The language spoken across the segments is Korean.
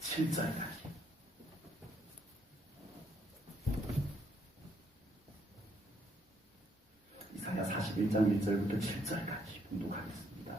7절까지. 이사야 41장 1절부터 7절까지 봉독하겠습니다.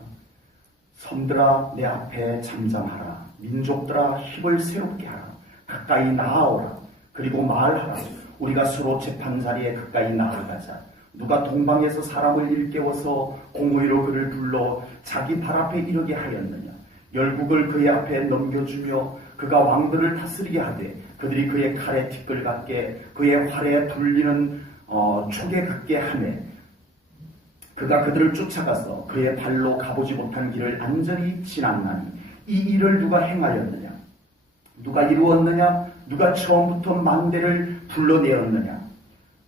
섬들아 내 앞에 잠잠하라. 민족들아 힘을 새롭게 하라. 가까이 나아오라. 그리고 말하라. 우리가 서로 재판자리에 가까이 나아가자. 누가 동방에서 사람을 일깨워서 공의로 그를 불러 자기 발 앞에 이르게 하였느냐. 열국을 그의 앞에 넘겨주며 그가 왕들을 다스리게 하되 그들이 그의 칼에 티끌 같게 그의 활에 둘리는 촉에 같게 하매 그가 그들을 쫓아가서 그의 발로 가보지 못한 길을 안전히 지났나니 이 일을 누가 행하였느냐. 누가 이루었느냐. 누가 처음부터 만대를 불러내었느냐.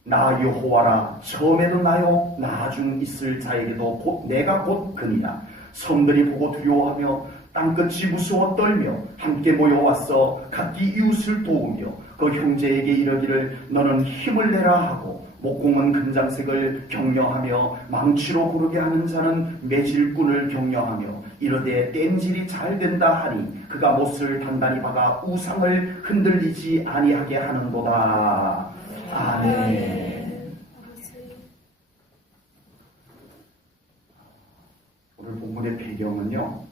나 여호와라. 처음에도 나요 나중 있을 자에게도 곧 내가 곧 그니라. 섬들이 보고 두려워하며 땅끝이 무서워 떨며 함께 모여왔어 각기 이웃을 도우며 그 형제에게 이르기를 너는 힘을 내라 하고 목공은 금장색을 격려하며 망치로 고르게 하는 자는 매질꾼을 격려하며 이르되 땜질이 잘 된다 하니 그가 못을 단단히 박아 우상을 흔들리지 아니하게 하는도다. 아멘. 오늘 본문의 배경은요,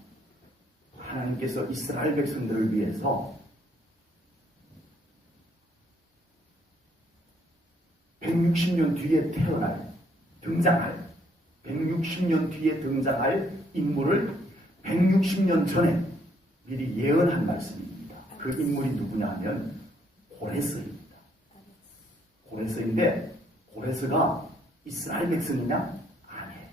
하나님께서 이스라엘 백성들을 위해서 160년 뒤에 등장할 160년 뒤에 등장할 인물을 160년 전에 미리 예언한 말씀입니다. 그 인물이 누구냐 하면 고레스입니다. 고레스인데 고레스가 이스라엘 백성이냐? 아니에요.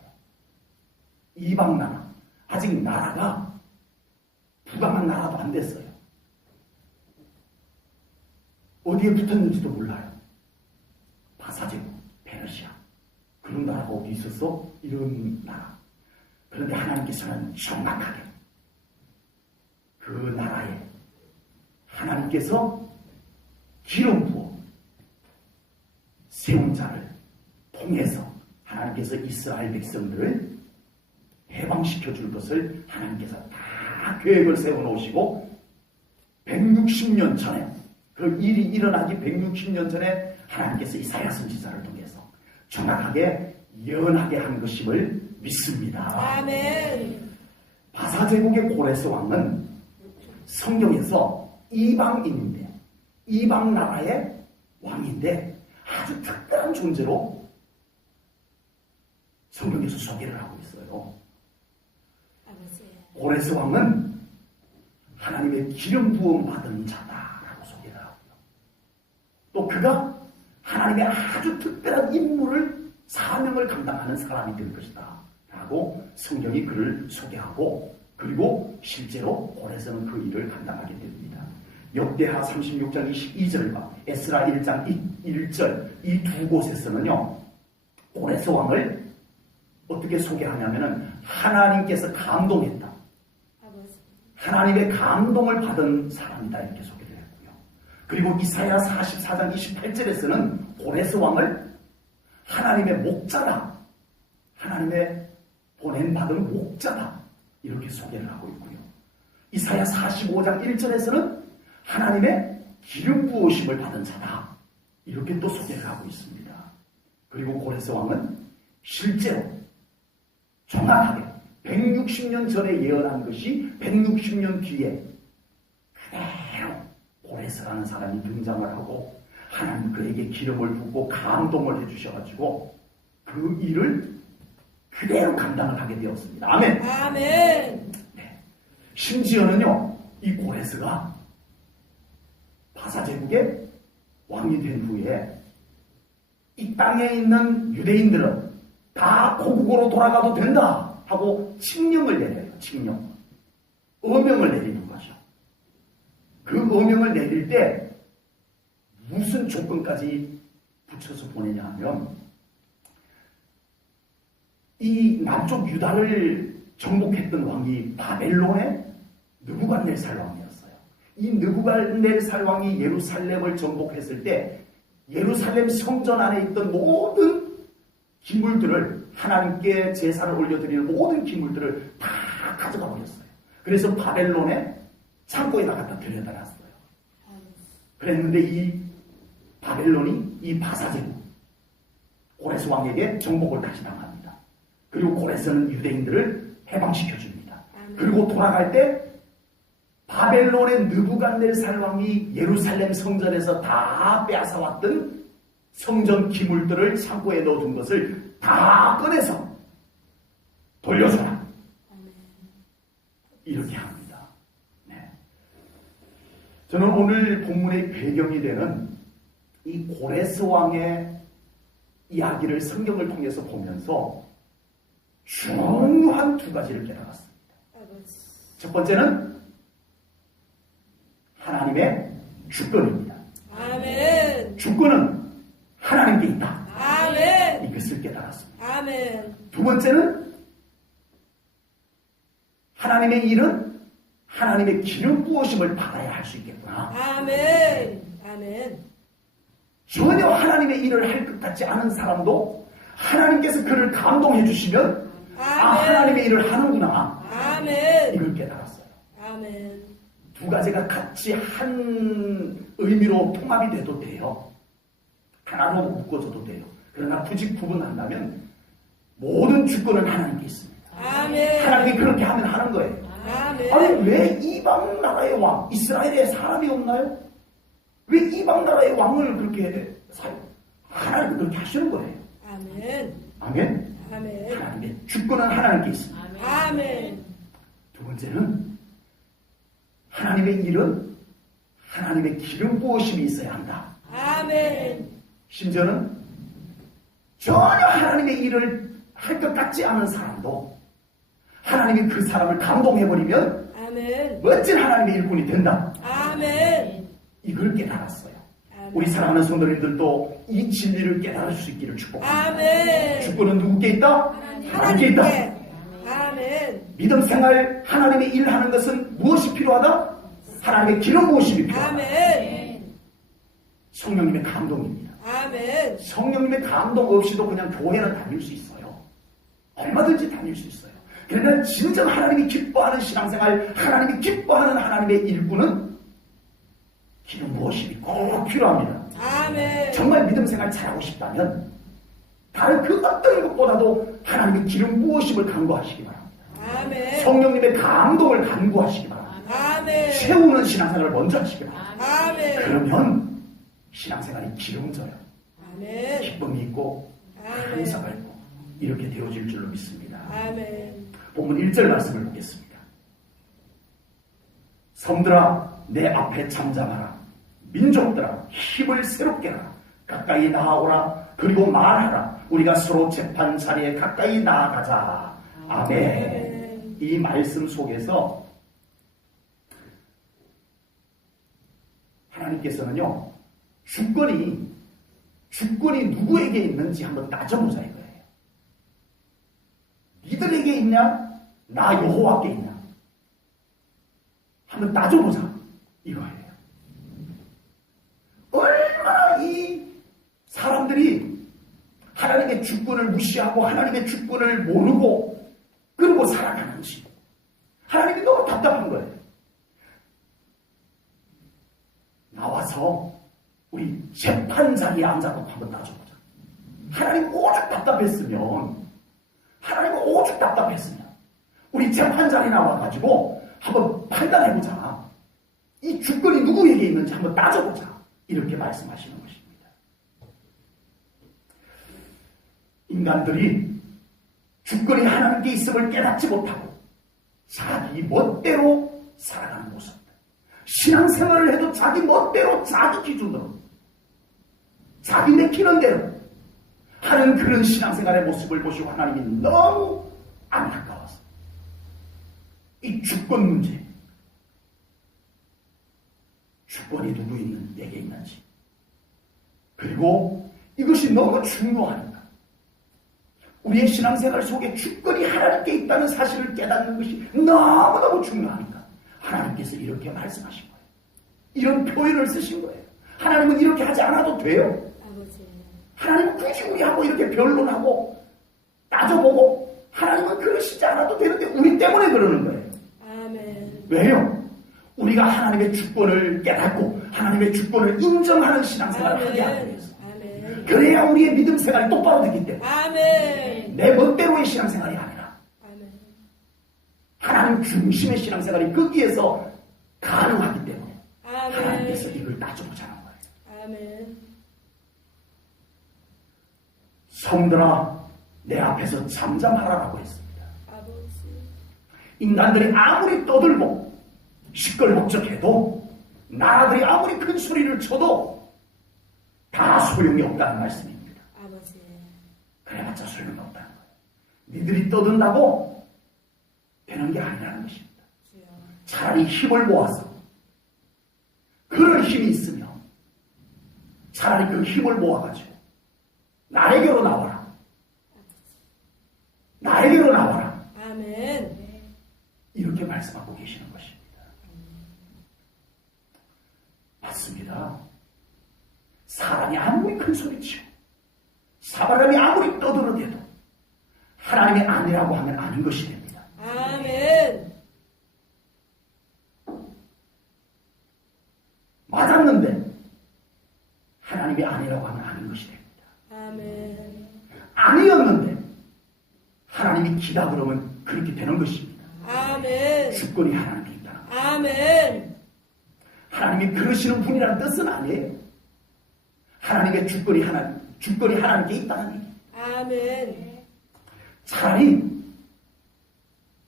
이방 나라. 아직 나라가 부강한 나라도 안 됐어요. 어디에 붙었는지도 몰라요. 바사제국, 페르시아. 그런 나라가 어디 있었어? 이런 나라. 그런데 하나님께서는 정확하게 그 나라에 하나님께서 기름 부어 세운 자를 통해서 하나님께서 이스라엘 백성들을 해방시켜 줄 것을 하나님께서 다 계획을 세워놓으시고 160년 전에 그 일이 일어나기 160년 전에 하나님께서 이사야 선지자를 통해서 정확하게 예언하게 한 것임을 믿습니다. 아멘. 바사제국의 고레스 왕은 성경에서 이방인인데 이방 나라의 왕인데 아주 특별한 존재로 성경에서 소개를 하고 있어요. 고레스 왕은 하나님의 기름 부음 받은 자다라고 소개를 하고요. 또 그가 하나님의 아주 특별한 임무를 사명을 감당하는 사람이 될 것이다 라고 성경이 그를 소개하고 그리고 실제로 고레스는 그 일을 감당하게 됩니다. 역대하 36장 22절과 에스라 1장 1절 이 두 곳에서는요 고레스 왕을 어떻게 소개하냐면은 하나님께서 감동했다. 하나님의 감동을 받은 사람이다 이렇게 소개를 했고요. 그리고 이사야 44장 28절에서는 고레스 왕을 하나님의 목자다. 하나님의 보낸받은 목자다. 이렇게 소개를 하고 있고요. 이사야 45장 1절에서는 하나님의 기름 부으심을 받은 자다. 이렇게 또 소개를 하고 있습니다. 그리고 고레스 왕은 실제로 정확하게 160년 전에 예언한 것이 160년 뒤에 그대로 고레스라는 사람이 등장을 하고 하나님 그에게 기름을 붓고 감동을 해주셔가지고 그 일을 그대로 감당을 하게 되었습니다. 아멘. 아멘. 네. 심지어는요 이 고레스가 바사제국의 왕이 된 후에 이 땅에 있는 유대인들은 다 고국으로 돌아가도 된다 하고 칙령을 내려요. 칙령. 어명을 내리는 거죠. 그 어명을 내릴 때 무슨 조건까지 붙여서 보내냐 하면 이 남쪽 유다를 정복했던 왕이 바벨론의 느부갓네살 왕이었어요. 이 느부갓네살 왕이 예루살렘을 정복했을 때 예루살렘 성전 안에 있던 모든 기물들을 하나님께 제사를 올려드리는 모든 기물들을 다 가져가 버렸어요. 그래서 바벨론의 창고에다 갖다 들여다놨어요. 그랬는데 이 바벨론이 이 바사제국 고레스 왕에게 정복을 다시 당합니다. 그리고 고레스는 유대인들을 해방시켜줍니다. 그리고 돌아갈 때 바벨론의 느부갓네살 왕이 예루살렘 성전에서 다 빼앗아왔던 성전 기물들을 창고에 넣어둔 것을 다 꺼내서 돌려줘라. 이렇게 합니다. 네. 저는 오늘 본문의 배경이 되는 이 고레스 왕의 이야기를 성경을 통해서 보면서 중요한 두 가지를 깨달았습니다. 첫 번째는 하나님의 주권입니다. 아멘. 주권은 하나님께 있다. 아멘. 이것을 깨달았습니다. 아멘. 두 번째는 하나님의 일은 하나님의 기름 부으심을 받아야 할 수 있겠구나. 아멘. 아멘. 전혀 하나님의 일을 할 것 같지 않은 사람도 하나님께서 그를 감동해 주시면 하나님의 일을 하는구나. 아멘. 이걸 깨달았어요. 아멘. 두 가지가 같이 한 의미로 통합이 돼도 돼요. 하나로 묶어져도 돼요. 그러나 굳이 구분한다면 모든 주권은 하나님께 있습니다. 아멘. 하나님이 그렇게 하면 하는 거예요. 아멘. 아니 왜 이방 나라의 왕 이스라엘에 사람이 없나요? 왜 이방 나라의 왕을 그렇게 하나님 그렇게 하시는 거예요. 아멘. 아멘. 아멘. 하나님의 주권은 하나님께 있습니다. 아멘. 두 번째는 하나님의 일은 하나님의 기름 부으심이 있어야 한다. 아멘. 심지어는 전혀 하나님의 일을 할 것 같지 않은 사람도 하나님이 그 사람을 감동해버리면 아멘. 멋진 하나님의 일꾼이 된다. 아멘. 이걸 깨달았어요. 아멘. 우리 사랑하는 성도님들도 이 진리를 깨달을 수 있기를 축복합니다. 아멘. 주권은 누구께 있다? 하나님께 있다. 아멘. 믿음 생활 하나님의 일하는 것은 무엇이 필요하다? 하나님의 기름 부으심이 필요하다. 아멘. 성령님의 감동입니다. 아멘. 성령님의 감동 없이도 그냥 교회는 다닐 수 있어요. 얼마든지 다닐 수 있어요. 그러나 진정 하나님이 기뻐하는 신앙생활, 하나님이 기뻐하는 하나님의 일꾼은 기름 부으심이 꼭 필요합니다. 아멘. 정말 믿음 생활 잘하고 싶다면 다른 그 어떤 것보다도 하나님의 기름 부으심을 간구하시기 바랍니다. 아멘. 성령님의 감동을 간구하시기 바랍니다. 아멘. 세우는 신앙생활을 먼저 하시기 바랍니다. 아멘. 그러면 신앙생활이 기름져요. 아멘. 기쁨이 있고 아멘. 감사가 있고 이렇게 되어질 줄로 믿습니다. 아멘. 본문 1절 말씀을 보겠습니다. 섬들아 내 앞에 잠잠하라. 민족들아 힘을 새롭게 하라. 가까이 나아오라. 그리고 말하라. 우리가 서로 재판 자리에 가까이 나아가자. 아멘. 이 말씀 속에서 하나님께서는요 주권이 누구에게 있는지 한번 따져보자 이거예요. 니들에게 있냐? 나 여호와께 있냐? 한번 따져보자 이거예요. 얼마나 이 사람들이 하나님의 주권을 무시하고 하나님의 주권을 모르고 그러고 살아가는지 하나님이 너무 답답한 거예요. 나와서 우리 재판 자리에 앉아서 한번 따져보자. 하나님 오죽 답답했으면 우리 재판 자리에 나와가지고 한번 판단해보자. 이 주권이 누구에게 있는지 한번 따져보자. 이렇게 말씀하시는 것입니다. 인간들이 주권이 하나님께 있음을 깨닫지 못하고 자기 멋대로 살아가는 모습. 신앙생활을 해도 자기 멋대로 자기 기준으로 자기 내키는 대로 하는 그런 신앙생활의 모습을 보시고 하나님이 너무 안타까워서 이 주권 문제, 주권이 누구에게 있는지, 그리고 이것이 너무 중요하니까 우리의 신앙생활 속에 주권이 하나님께 있다는 사실을 깨닫는 것이 너무너무 중요하니까 하나님께서 이렇게 말씀하신 거예요. 이런 표현을 쓰신 거예요. 하나님은 이렇게 하지 않아도 돼요. 하나님은 굳이 우리하고 이렇게 변론하고 따져보고 하나님은 그러시지 않아도 되는데 우리 때문에 그러는 거예요. 아멘. 왜요? 우리가 하나님의 주권을 깨닫고 하나님의 주권을 인정하는 신앙생활을 하게 하기 위해서. 아멘. 그래야 우리의 믿음 생활이 똑바로 되기 때문에 아멘. 내 멋대로의 신앙생활이 아니라 아멘. 하나님 중심의 신앙생활이 거기에서 가능하기 때문에 하나님께서 아멘. 이걸 따져보자는 거예요. 아멘. 성들아 내 앞에서 잠잠하라라고 했습니다. 아버지. 인간들이 아무리 떠들고 시끌벅적해도 나라들이 아무리 큰 소리를 쳐도 다 소용이 없다는 말씀입니다. 아버지. 그래봤자 소용이 없다는 거예요. 니들이 떠든다고 되는 게 아니라는 것입니다. 주여. 차라리 힘을 모아서 그런 힘이 있으면 차라리 그 힘을 모아가지고 나에게로 나와라. 나에게로 나와라. 아멘. 이렇게 말씀하고 계시는 것입니다. 맞습니다. 사람이 아무리 큰 소리치고 사람이 아무리 떠들어대도 하나님이 아니라고 하면 아닌 것이 됩니다. 아멘. 맞았는데 하나님이 아니라고 하면 아닌 것이 됩니다. 아멘. 아니었는데 하나님이 기다 그러면 그렇게 되는 것입니다. 아멘. 주권이 하나님께 있다는 것. 아멘. 하나님이 그러시는 분이라는 뜻은 아니에요. 하나님의 주권이 하나님께 있다는 얘기. 아멘.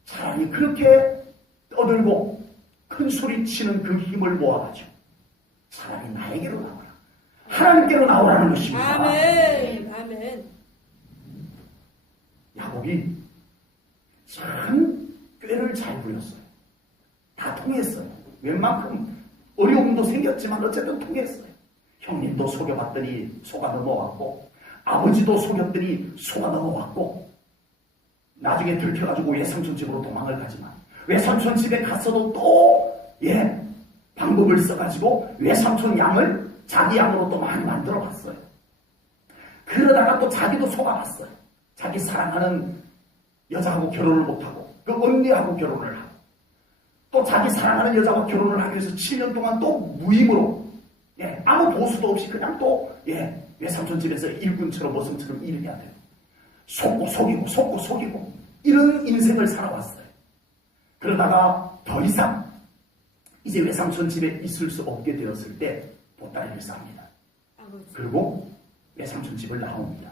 차라리 그렇게 떠들고 큰 소리 치는 그 힘을 모아가지고 차라리 나에게로 나오라. 하나님께로 나오라는 것입니다. 아멘. 아멘. 야곱이 참 꾀를 잘 부렸어요. 다 통했어요. 웬만큼 어려움도 생겼지만 어쨌든 통했어요. 형님도 속여봤더니 속아 넘어왔고 아버지도 속였더니 속아 넘어왔고 나중에 들켜가지고 외삼촌 집으로 도망을 가지만 외삼촌 집에 갔어도 또 방법을 써가지고 외삼촌 양을 자기 양으로 또 많이 만들어 봤어요. 그러다가 또 자기도 속아봤어요. 자기 사랑하는 여자하고 결혼을 못하고 그 언니하고 결혼을 하고 또 자기 사랑하는 여자와 결혼을 하기 위해서 7년 동안 또 무임으로 아무 보수도 없이 그냥 또 외삼촌 집에서 일꾼처럼 모성처럼 일을 해야 돼요. 속고 속이고 이런 인생을 살아왔어요. 그러다가 더 이상 이제 외삼촌 집에 있을 수 없게 되었을 때 보따리를 쌉니다. 아버지. 그리고 외삼촌 집을 나옵니다.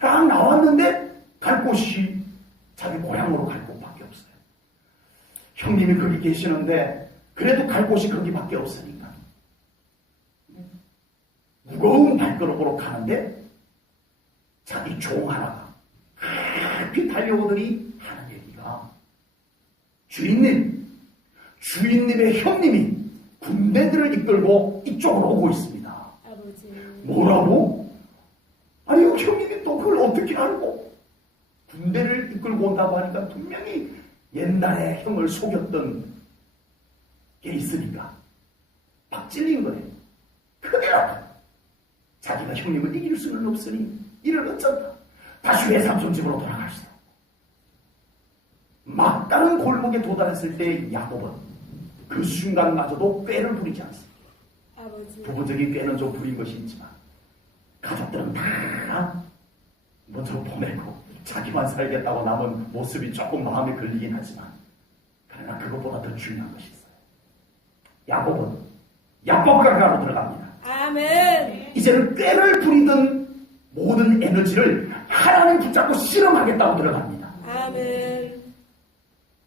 딱 나왔는데 갈 곳이 자기 고향으로 갈 곳밖에 없어요. 형님이 거기 계시는데 그래도 갈 곳이 거기밖에 없으니까 무거운 발걸음으로 가는데 자기 종 하나가 급히 달려오더니 하는 얘기가 주인님의 형님이 군대들을 이끌고 이쪽으로 오고 있습니다. 아버지. 뭐라고? 아니 형님이 또 그걸 어떻게 알고 군대를 이끌고 온다고 하니까 분명히 옛날에 형을 속였던 게 있으니까 막 찔린 거예요. 그래라 자기가 형님을 이길 수는 없으니 이를 어쩐다. 다시 외삼촌 집으로 돌아갔어요. 막다른 골목에 도달했을 때 야곱은 그 순간마저도 꾀를 부리지 않습니다. 아버지. 부부적인 꾀는 좀 부린 것이 있지만 가족들은 다 먼저 보내고 자기만 살겠다고 남은 모습이 조금 마음에 걸리긴 하지만 그러나 그것보다 더 중요한 것이 있어요. 야곱은 야곱강가로 들어갑니다. 아멘. 이제는 꾀를 부리던 모든 에너지를 하나님 붙잡고 실험하겠다고 들어갑니다. 아멘.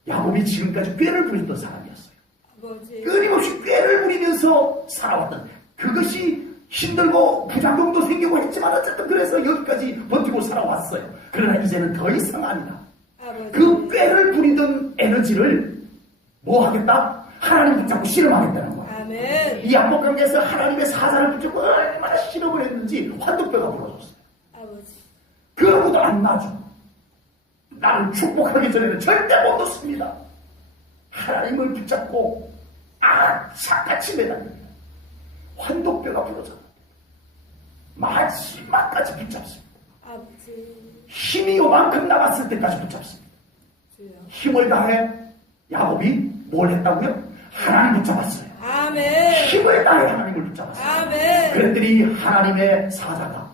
야곱이 지금까지 꾀를 부리던 사람이었어요. 아버지. 끊임없이 꾀를 부리면서 살아왔던 그것이 힘들고 부작용도 생기고 했지만 어쨌든 그래서 여기까지 버티고 살아왔어요. 그러나 이제는 더 이상 아니다. 아버지. 그 꾀를 부리던 에너지를 뭐 하겠다? 하나님 붙잡고 실험하겠다는 거야. 아멘. 이 야곱강에서 하나님의 사자를 붙잡고 얼마나 실험을 했는지 환도뼈가 부러졌어요. 아버지. 그러고도 안 놔줘. 나를 축복하기 전에는 절대 못 놓습니다. 하나님을 붙잡고 악착같이 매달립니다. 환도뼈가 부러져 마지막까지 붙잡습니다. 아버지. 힘이 요만큼 나갔을 때까지 붙잡습니다. 주여. 힘을 다해 야곱이 뭘 했다고요? 하나님 붙잡았어요. 아멘. 힘을 다해 하나님을 붙잡았어요. 아멘. 그랬더니 하나님의 사자가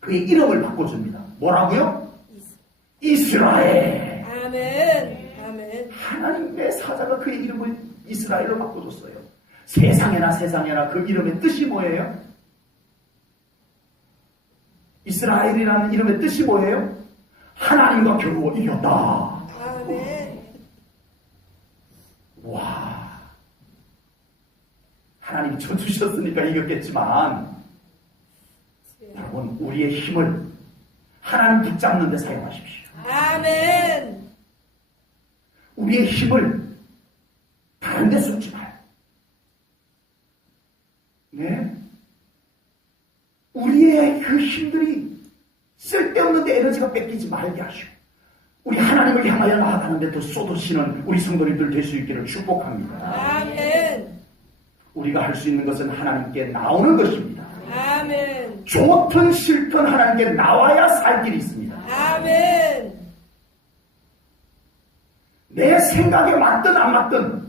그의 이름을 바꿔줍니다. 뭐라고요? 이스라엘. 아멘. 아멘. 하나님의 사자가 그의 이름을 이스라엘로 바꿔줬어요. 세상에나 그 이름의 뜻이 뭐예요? 이스라엘이라는 이름의 뜻이 뭐예요? 하나님과 겨루어 이겼다. 아멘. 와, 하나님이 져주셨으니까 이겼겠지만 여러분, 우리의 힘을 하나님 붙잡는 데 사용하십시오. 아멘. 우리의 힘을 다른 데 쏟지 마요. 네? 우리의 그 힘들이 쓸데없는 데 에너지가 뺏기지 말게 하시고 우리 하나님을 향하여 나아가는 데 더 쏟으시는 우리 성도님들 될 수 있기를 축복합니다. 아멘. 우리가 할 수 있는 것은 하나님께 나오는 것입니다. 아멘. 좋든 싫든 하나님께 나와야 살 길이 있습니다. 아멘. 내 생각에 맞든 안 맞든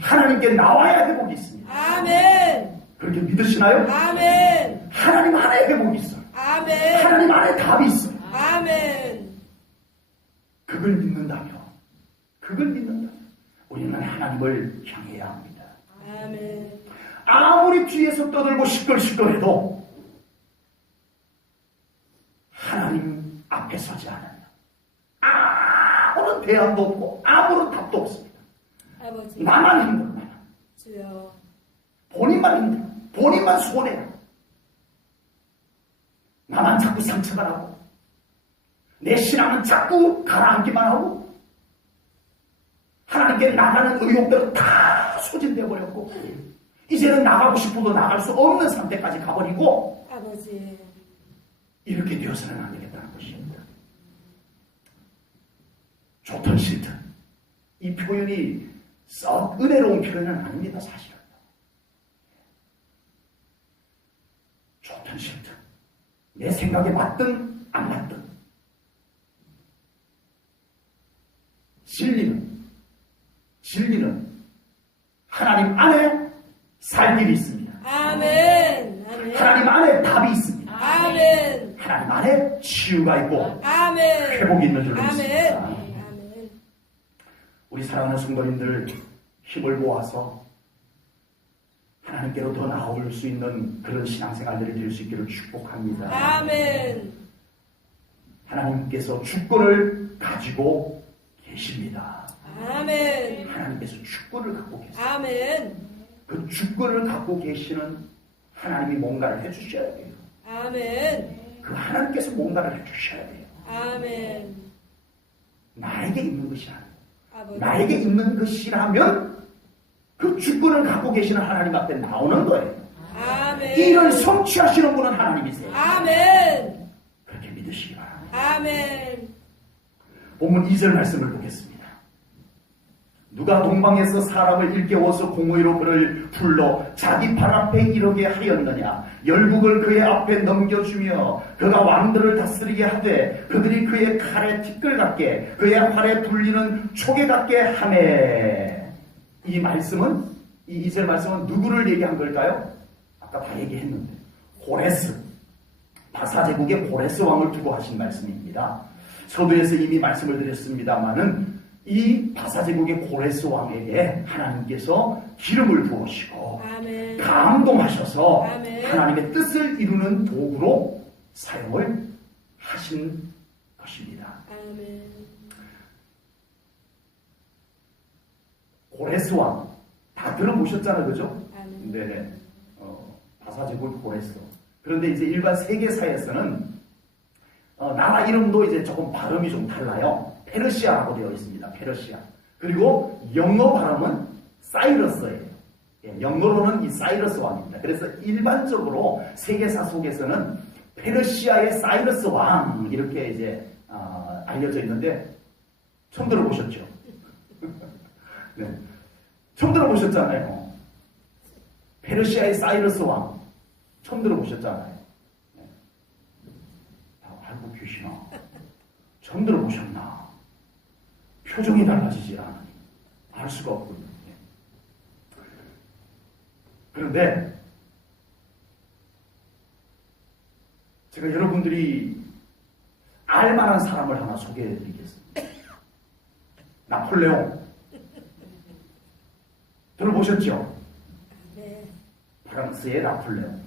하나님께 나와야 회복이 있습니다. 아멘. 그렇게 믿으시나요? 아멘. 하나님 안에 회복이 있어요. 아멘. 하나님 안에 답이 있어요. 아멘. 그걸 믿는다면 우리는 하나님을 향해야 합니다. 아멘. 아무리 뒤에서 떠들고 시끌시끌해도 하나님 앞에 서지 않으면 아무런 대안도 없고 아무런 답도 없습니다. 아버지. 나만 힘들어요. 주여. 본인만 힘들어. 본인만 손해요. 나만 자꾸 상처가 나고 내 신앙은 자꾸 가라앉기만 하고 하나님께 나가는 의욕대로 다 소진되어 버렸고 이제는 나가고 싶어도 나갈 수 없는 상태까지 가버리고 아버지. 이렇게 되어서는 안 되겠다는 것입니다. 좋든 싫든 이 표현이 썩 은혜로운 표현은 아닙니다. 사실은. 좋든 싫든 내 생각에 맞든 안 맞든 진리는 하나님 안에 살 길이 있습니다. 아멘. 아멘. 하나님 안에 답이 있습니다. 아멘. 하나님 안에 치유가 있고 아멘. 회복이 있는 줄로 아멘. 믿습니다. 아멘. 우리 사랑하는 성도님들 힘을 모아서 하나님께로 더 나아올 수 있는 그런 신앙생활들이 될 수 있기를 축복합니다. 아멘. 하나님께서 주권을 가지고 계십니다. 아멘. 하나님께서 주권을 갖고 계세요. 아멘. 그 주권을 갖고 계시는 하나님이 뭔가를 해주셔야 돼요. 아멘. 그 하나님께서 뭔가를 해주셔야 돼요. 아멘. 나에게 있는 것이 아니에요. 아버지. 나에게 있는 것이라면 그 주권을 갖고 계시는 하나님 앞에 나오는 거예요. 아멘. 이를 성취하시는 분은 하나님이세요. 아멘. 그렇게 믿으시기 바랍니다. 아멘. 본문 2절 말씀을 보겠습니다. 누가 동방에서 사람을 일깨워서 공의로 그를 불러 자기 발 앞에 이르게 하였느냐. 열국을 그의 앞에 넘겨주며 그가 왕들을 다스리게 하되 그들이 그의 칼에 티끌 같게 그의 활에 불리는 초계 같게 하매. 이 말씀은 이 2절 말씀은 누구를 얘기한 걸까요? 아까 다 얘기했는데 고레스, 바사제국의 고레스 왕을 두고 하신 말씀입니다. 서두에서 이미 말씀을 드렸습니다마는 이 바사제국의 고레스 왕에게 하나님께서 기름을 부으시고 아멘. 감동하셔서 아멘. 하나님의 뜻을 이루는 도구로 사용을 하신 것입니다. 아멘. 고레스 왕 다 들어보셨잖아요, 그죠? 아멘. 네네. 바사제국 고레스. 그런데 이제 일반 세계사에서는 나라 이름도 이제 조금 발음이 좀 달라요. 페르시아라고 되어 있습니다. 페르시아. 그리고 영어 발음은 사이러스예요. 예, 영어로는 이 사이러스 왕입니다. 그래서 일반적으로 세계사 속에서는 페르시아의 사이러스 왕 이렇게 이제 알려져 있는데 처음 들어보셨죠? 네. 처음 들어보셨잖아요. 페르시아의 사이러스 왕 처음 들어보셨잖아요. 네. 다 알고 계시나? 처음 들어보셨나? 표정이 달라지질 않으니 할 수가 없거든요. 그런데 제가 여러분들이 알만한 사람을 하나 소개해 드리겠습니다. 나폴레옹. 들어보셨죠? 네. 프랑스의 나폴레옹.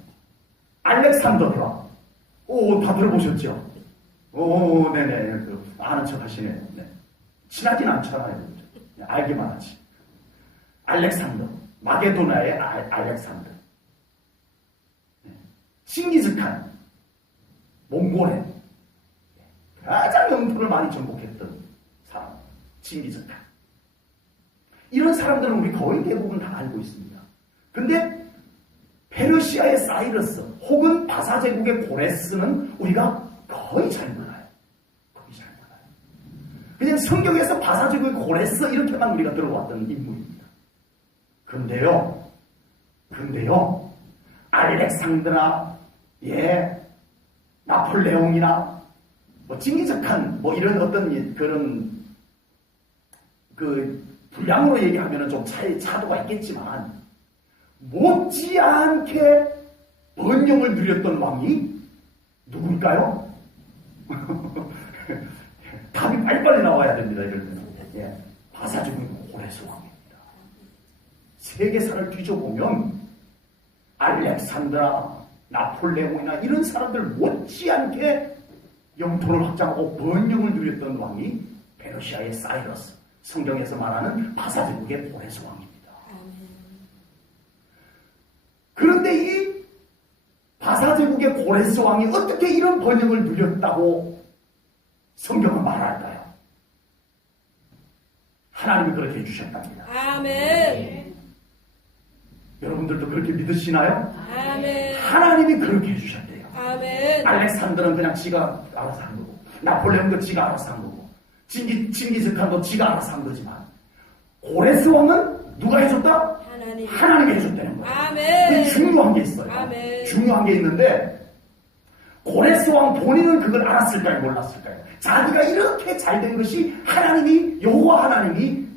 알렉산더. 오, 다 들어보셨죠? 오, 네네. 아는 척 하시네요. 네. 친하진 않잖아요. 알기만 하지. 알렉산더. 마게도나의 알렉산더. 네. 칭기즈칸. 몽골에 가장 영토를 많이 정복했던 사람. 칭기즈칸. 이런 사람들은 우리 거의 대부분 다 알고 있습니다. 근데 페르시아의 사이러스 혹은 바사 제국의 고레스는 우리가 거의 잘 몰라요. 거의 잘 몰라요. 그냥 성경에서 바사 제국의 고레스 이렇게만 우리가 들어왔던 인물입니다. 그런데요, 알렉산드나, 나폴레옹이나, 칭기즈칸, 이런 어떤 그런, 분량으로 얘기하면 좀 차도가 있겠지만, 못지않게 번영을 누렸던 왕이 누구일까요? 답이 빨리빨리 나와야 됩니다, 이럴 때는. 바사 제국의 고레스 왕입니다. 세계사를 뒤져보면, 알렉산드나, 나폴레옹이나 이런 사람들 못지않게 영토를 확장하고 번영을 누렸던 왕이 페르시아의 사이러스, 성경에서 말하는 바사 제국의 고레스 왕입니다. 그런데 이 바사 제국의 고레스 왕이 어떻게 이런 번영을 누렸다고 성경은 말할까요? 하나님이 그렇게 해주셨답니다. 아멘. 여러분들도 그렇게 믿으시나요? 아멘. 하나님이 그렇게 해주셨대요. 아멘. 알렉산더는 그냥 지가 알아서 한 거고, 나폴레옹도 지가 알아서 한 거고, 칭기즈칸도 지가 알아서 한 거지만, 고레스 왕은 누가 해줬다? 하나님이 해줬다는 거예요. 아멘. 중요한 게 있어요. 아멘. 중요한 게 있는데, 고레스 왕 본인은 그걸 알았을까요? 몰랐을까요? 자기가 이렇게 잘 된 것이 여호와 하나님이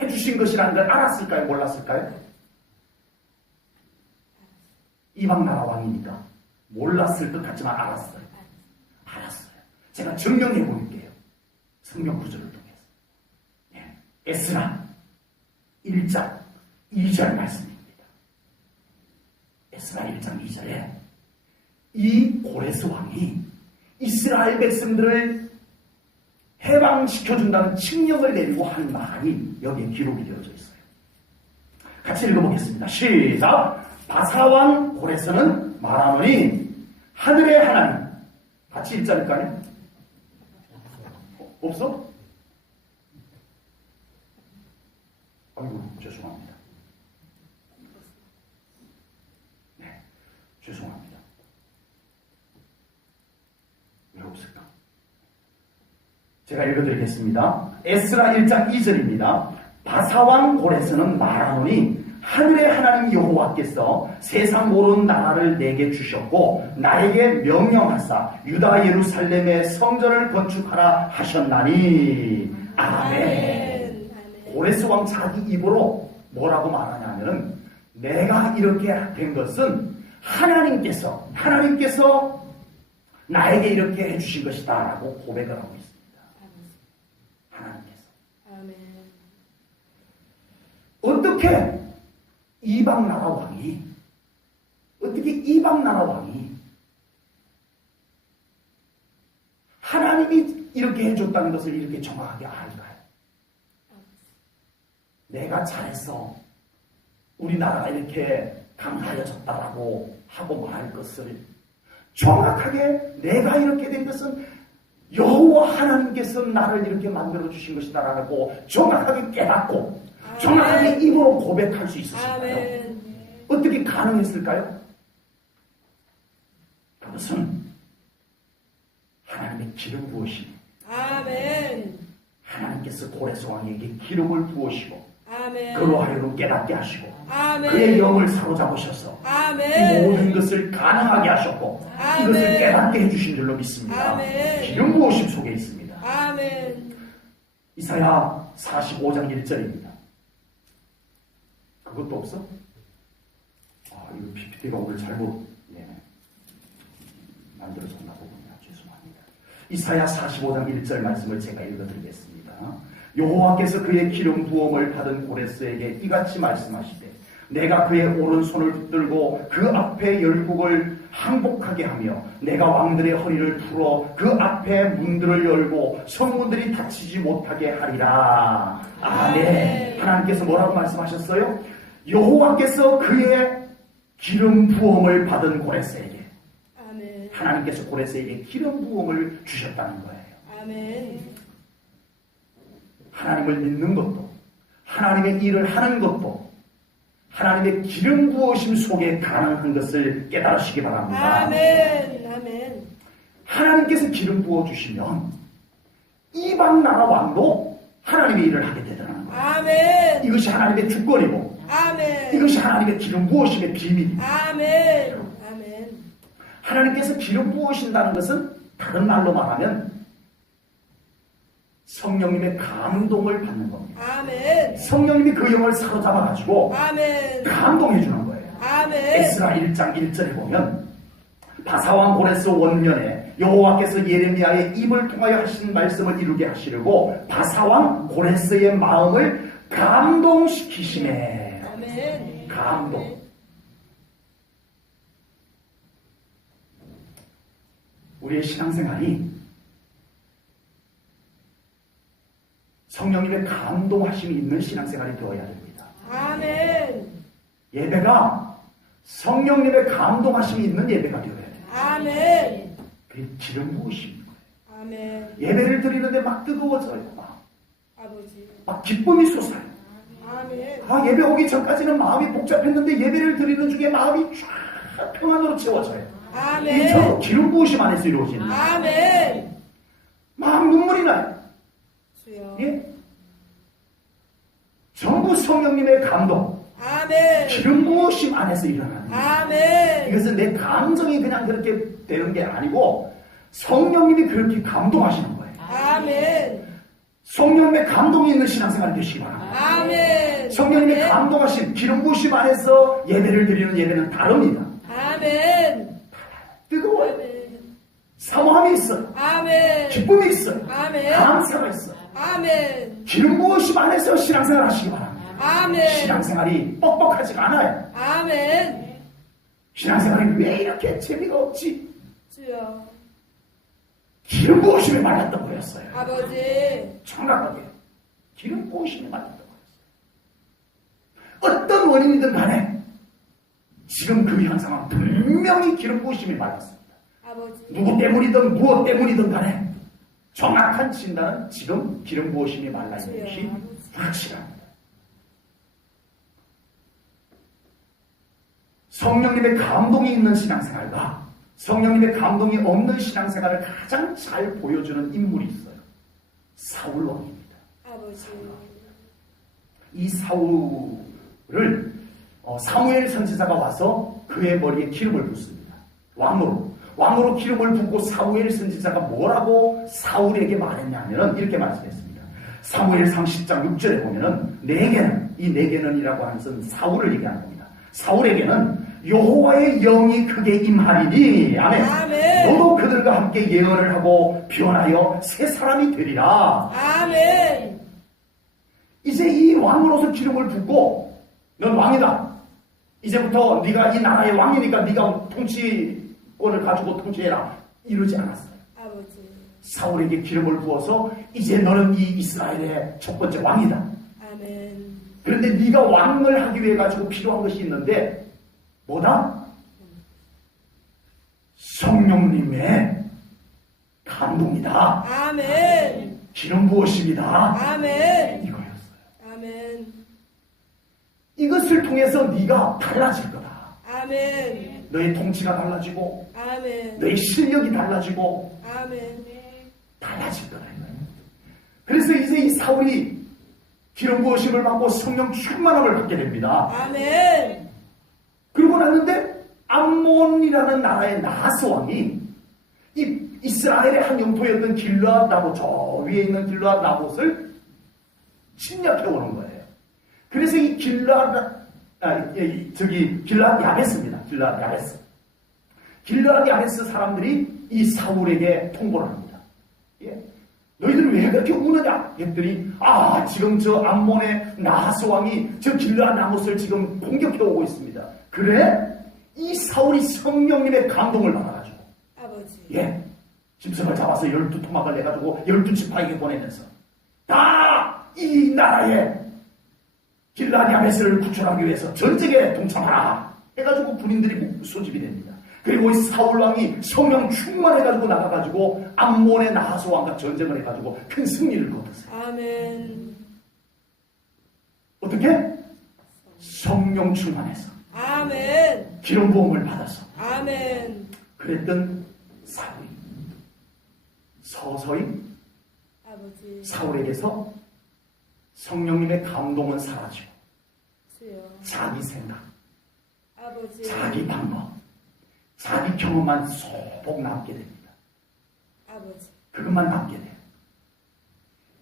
해주신 것이라는 걸 알았을까요? 몰랐을까요? 이방 나라 왕이니까 몰랐을 것 같지만 알았어요. 제가 증명해 보일게요. 성경 구절을 통해서. 에스라 1장 2절 말씀입니다. 에스라 1장 2절에 이 고레스 왕이 이스라엘 백성들을 해방시켜준다는 칙령을 내리고 한 말이 여기에 기록이 되어져 있어요. 같이 읽어보겠습니다. 시작! 바사왕 고레스는 말하노니 하늘의 하나님. 같이 읽자니까요. 없어? 아이고, 죄송합니다. 네, 죄송합니다. 왜 없을까? 제가 읽어드리겠습니다. 에스라 1장 2절입니다. 바사왕 고레스는 말하노니 하늘의 하나님 여호와께서 세상 모든 나라를 내게 주셨고 나에게 명령하사 유다 예루살렘의 성전을 건축하라 하셨나니. 아멘. 고레스 왕 자기 입으로 뭐라고 말하냐면은 내가 이렇게 된 것은 하나님께서 나에게 이렇게 해주신 것이다 라고 고백을 하고 있습니다. 하나님께서. 아멘. 어떻게 이방 나라 왕이 하나님이 이렇게 해줬다는 것을 이렇게 정확하게 알까요? 내가 잘했어, 우리나라가 이렇게 강하여졌다라고 하고 말 것을 정확하게 내가 이렇게 된 것은 여호와 하나님께서 나를 이렇게 만들어 주신 것이다라고 정확하게 깨닫고 정확하게 입으로 고백할 수 있었을까요? 아멘. 어떻게 가능했을까요? 그것은 하나님의 기름 부으심. 아멘. 하나님께서 고레스 왕에게 기름을 부으시고 아멘. 그로 하여금 깨닫게 하시고 아멘. 그의 영을 사로잡으셔서 아멘. 이 모든 것을 가능하게 하셨고 아멘. 이것을 깨닫게 해주신 줄로 믿습니다. 아멘. 기름 부으심 속에 있습니다. 아멘. 이사야 45장 1절입니다. 그것도 없어? 이거 PPT가 오늘 잘못 만들어졌나 보군요. 죄송합니다. 이사야 45장 1절 말씀을 제가 읽어드리겠습니다. 여호와께서 그의 기름 부음을 받은 고레스에게 이같이 말씀하시되 내가 그의 오른손을 붙들고 그 앞에 열국을 항복하게 하며 내가 왕들의 허리를 풀어 그 앞에 문들을 열고 성문들이 닫히지 못하게 하리라. 아멘. 하나님께서 뭐라고 말씀하셨어요? 여호와께서 그의 기름 부음을 받은 고레스에게, 아멘. 하나님께서 고레스에게 기름 부음을 주셨다는 거예요. 아멘. 하나님을 믿는 것도, 하나님의 일을 하는 것도 하나님의 기름 부으심 속에 가능한 것을 깨달으시기 바랍니다. 아멘. 아멘. 하나님께서 기름 부어주시면 이방 나라 왕도 하나님의 일을 하게 되더라는 거예요. 아멘. 이것이 하나님의 주권이고 아멘. 이것이 하나님의 기름 부으심의 비밀입니다. 아멘. 아멘. 하나님께서 기름 부으신다는 것은 다른 말로 말하면 성령님의 감동을 받는 겁니다. 아멘. 성령님이 그 영을 사로잡아가지고 아멘. 감동해 주는 거예요. 아멘. 에스라 1장 1절에 보면 바사왕 고레스 원년에 여호와께서 예레미야의 입을 통하여 하신 말씀을 이루게 하시려고 바사왕 고레스의 마음을 감동시키시네. 아멘. 감동. 우리의 신앙생활이 성령님의 감동하심이 있는 신앙생활이 되어야 됩니다. 아멘. 예배가 성령님의 감동하심이 있는 예배가 되어야 돼요. 아멘. 그게 기름 부으심인 거예요. 아멘. 예배를 드리는데 막 뜨거워져요. 아버지. 막 기쁨이 솟아요. 아멘. 예배 오기 전까지는 마음이 복잡했는데 예배를 드리는 중에 마음이 쫙 평안으로 채워져요. 이게 아멘. 전부 기름 부으심 안에서 이루어지는 거예요. 아멘. 막 눈물이 나요. 주여. 예? 전부 성령님의 감동, 아멘. 기름 부으심 안에서 일어나는 거예요. 아멘. 이것은 내 감정이 그냥 그렇게 되는 게 아니고 성령님이 그렇게 감동하시는 거예요. 아멘. 성령님의 감동이 있는 신앙생활이 되시기 바랍니다. 아멘. 성령님의 아멘. 감동하심, 기름 부으심 안에서 예배를 드리는 예배는 다릅니다. 아멘. 뜨거워요. 아멘. 사모함이 있어요. 아멘. 기쁨이 있어요. 아멘. 감사가 있어요. 아멘. 기름 부으심 안에서 신앙생활 하시기 바랍니다. 아멘. 신앙생활이 뻑뻑하지가 않아요. 아멘. 신앙생활이 왜 이렇게 재미가 없지? 주여. 기름 부으심에 말랐던 거였어요. 아버지. 정확하게 기름 부으심에 말랐던 거였어요. 어떤 원인이든 간에 지금 그 현상은 분명히 기름 부으심에 말랐습니다. 아버지. 누구 때문이든 무엇 때문이든 간에 정확한 진단은 지금 기름 부으심이 말라있는 것이 확실합니다. 성령님의 감동이 있는 신앙생활과 성령님의 감동이 없는 신앙생활을 가장 잘 보여주는 인물이 있어요. 사울 왕입니다. 아버지. 이 사울을 사무엘 선지자가 와서 그의 머리에 기름을 붓습니다. 왕으로 기름을 붓고 사무엘 선지자가 뭐라고 사울에게 말했냐면 이렇게 말씀했습니다. 사무엘상 10장 6절에 보면은 이 내게는이라고 하는 것은 사울을 얘기하는 겁니다. 사울에게는 여호와의 영이 크게 임하리니 아멘. 아멘. 너도 그들과 함께 예언을 하고 변하여 새 사람이 되리라. 아멘. 이제 이 왕으로서 기름을 붓고 넌 왕이다. 이제부터 네가 이 나라의 왕이니까 네가 통치권을 가지고 통치해라. 이러지 않았어요. 아버지. 사울에게 기름을 부어서 이제 너는 이 이스라엘의 첫 번째 왕이다. 아멘. 그런데 네가 왕을 하기 위해 가지고 필요한 것이 있는데 뭐다? 성령님의 감동이다. 아멘. 기름 부으심이다. 아멘. 이거였어요. 아멘. 이것을 통해서 네가 달라질 거다. 아멘. 너의 통치가 달라지고 아멘. 너의 실력이 달라지고 아멘. 달라질 거다. 그래서 이제 이 사울이 기름 부으심을 받고 성령 충만함을 받게 됩니다. 아멘. 그러고 났는데 암몬이라는 나라의 나하스 왕이 이 이스라엘의 한 영토였던 길르앗 나봇, 저 위에 있는 길르앗 나봇을 침략해 오는 거예요. 그래서 이 길르앗 길르앗 야베스입니다. 길르앗 야베스. 길르앗 야베스 사람들이 이 사울에게 통보를 합니다. 예. 너희들은 왜 그렇게 우느냐? 했더니 지금 저 암몬의 나하스 왕이 저 길르앗 나못을 지금 공격해 오고 있습니다. 그래? 이 사울이 성령님의 감동을 받아가지고 아버지. 짐승을 잡아서 12토막을 내가지고 12지파에게 보내면서 다 이 나라에 길르앗 야베스를 구출하기 위해서 전쟁에 동참하라 해가지고 군인들이 소집이 됩니다. 그리고 이 사울 왕이 성령 충만해가지고 나가가지고 암몬의 나하스 왕과 전쟁을 해가지고 큰 승리를 거뒀어요. 아멘. 어떻게? 성령 충만해서 아멘. 기름 부음을 받아서 아멘. 그랬던 사울이 서서히 아버지. 사울에게서 성령님의 감동은 사라지고 주여. 자기 생각, 아버지. 자기 방법, 자기 경험만 소복 남게 됩니다. 아버지. 그것만 남게 돼요.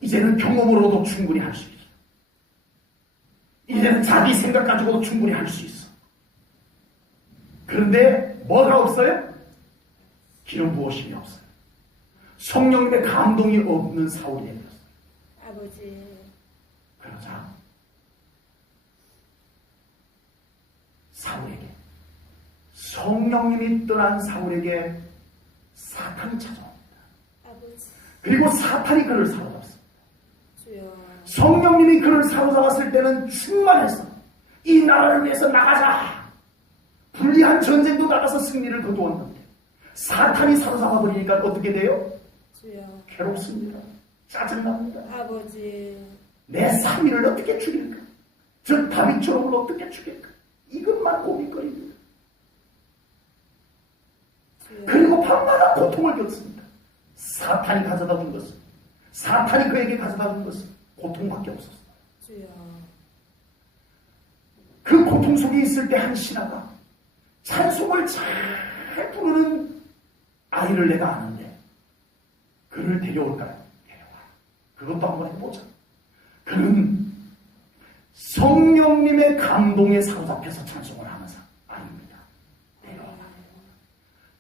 이제는 경험으로도 충분히 할 수 있어. 이제는 자기 생각 가지고도 충분히 할 수 있어. 그런데 뭐가 없어요? 기름 부으심이 없어요. 성령님의 감동이 없는 사울이 되었어요. 아버지. 그러자 사울에게 성령님이 떠난 사울에게 사탄이 찾아옵니다. 아버지. 그리고 사탄이 그를 사로잡습니다. 주여. 성령님이 그를 사로잡았을 때는 충만해서 이 나라를 위해서 나가자. 불리한 전쟁도 나가서 승리를 거두었는데 사탄이 사로잡아 버리니까 어떻게 돼요? 주여. 괴롭습니다. 짜증납니다. 아버지. 내 3일을 어떻게 죽일까? 저 다윗처럼 어떻게 죽일까? 이것만 고민거립니다. 주여. 그리고 밤마다 고통을 겪습니다. 사탄이 가져다 준 것은, 사탄이 그에게 가져다 준 것은 고통밖에 없었어요. 주여. 그 고통 속에 있을 때 한 신하가 찬송을 잘 부르는 아이를 내가 아는데 그를 데려올까요? 데려와. 그것도 한번 해보자. 그는 성령님의 감동에 사로잡혀서 찬송을 하는 아이입니다. 데려와.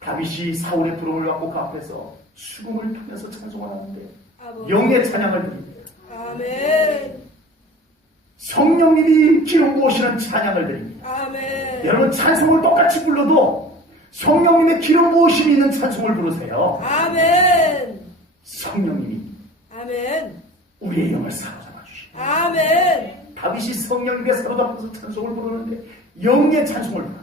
다윗이 사울의 부름을 받고 그 앞에서 수금을 타면서 찬송을 하는데 아버지. 영의 찬양을 드립니다. 아멘. 성령님이 기름 부으시는 찬양을 드립니다. 아멘. 여러분 찬송을 똑같이 불러도 성령님의 기름 부으심이 있는 찬송을 부르세요. 아멘. 성령님이 아멘. 우리의 영을 사로잡아 주시고 아멘. 다윗이 성령님께 사로잡아서 찬송을 부르는데 영의 찬송을 부릅니다.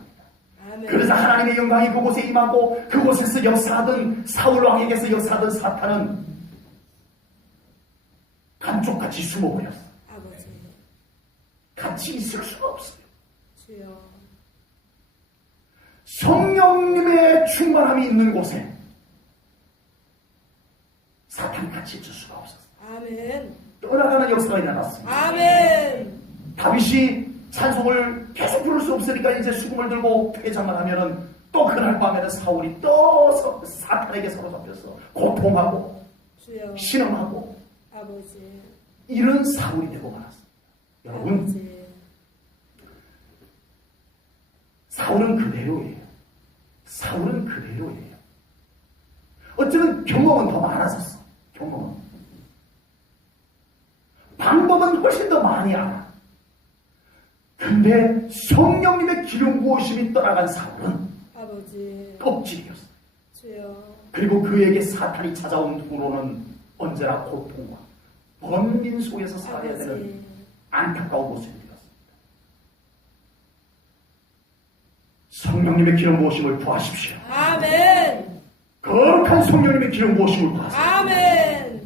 아멘. 그래서 하나님의 영광이 그곳에 임하고 그곳에서 역사하던 사울왕에게서 역사하던 사탄은 감쪽같이 숨어버렸어. 아버지. 같이 있을 수가 없어요. 주여. 성령님의 충만함이 있는 곳에 사탄이 같이 있을 수가 없었어요. 아멘. 떠나가는 역사가 일어났습니다. 아멘. 다윗이 찬송을 계속 부를 수 없으니까 이제 수금을 들고 퇴장을 하면은 또 그날 밤에는 사울이 또 사탄에게 사로잡혀서 고통하고 주여. 신음하고 아버지. 이런 사울이 되고 말았습니다. 여러분, 아버지. 사울은 그대로예요. 사울은 그대로예요. 어쩌면 경험은 더 많았었어. 경험은. 방법은 훨씬 더 많이 알아. 근데 성령님의 기름 부으심이 떠나간 사울은 아버지. 껍질이었어. 주여. 그리고 그에게 사탄이 찾아온 후로는 언제나 고통과 번민 속에서 살아야 되는 아버지. 안타까운 모습이 되었습니다. 성령님의 기름 부으심을 구하십시오. 아멘. 거룩한 성령님의 기름 부으심을 구하세요. 아멘.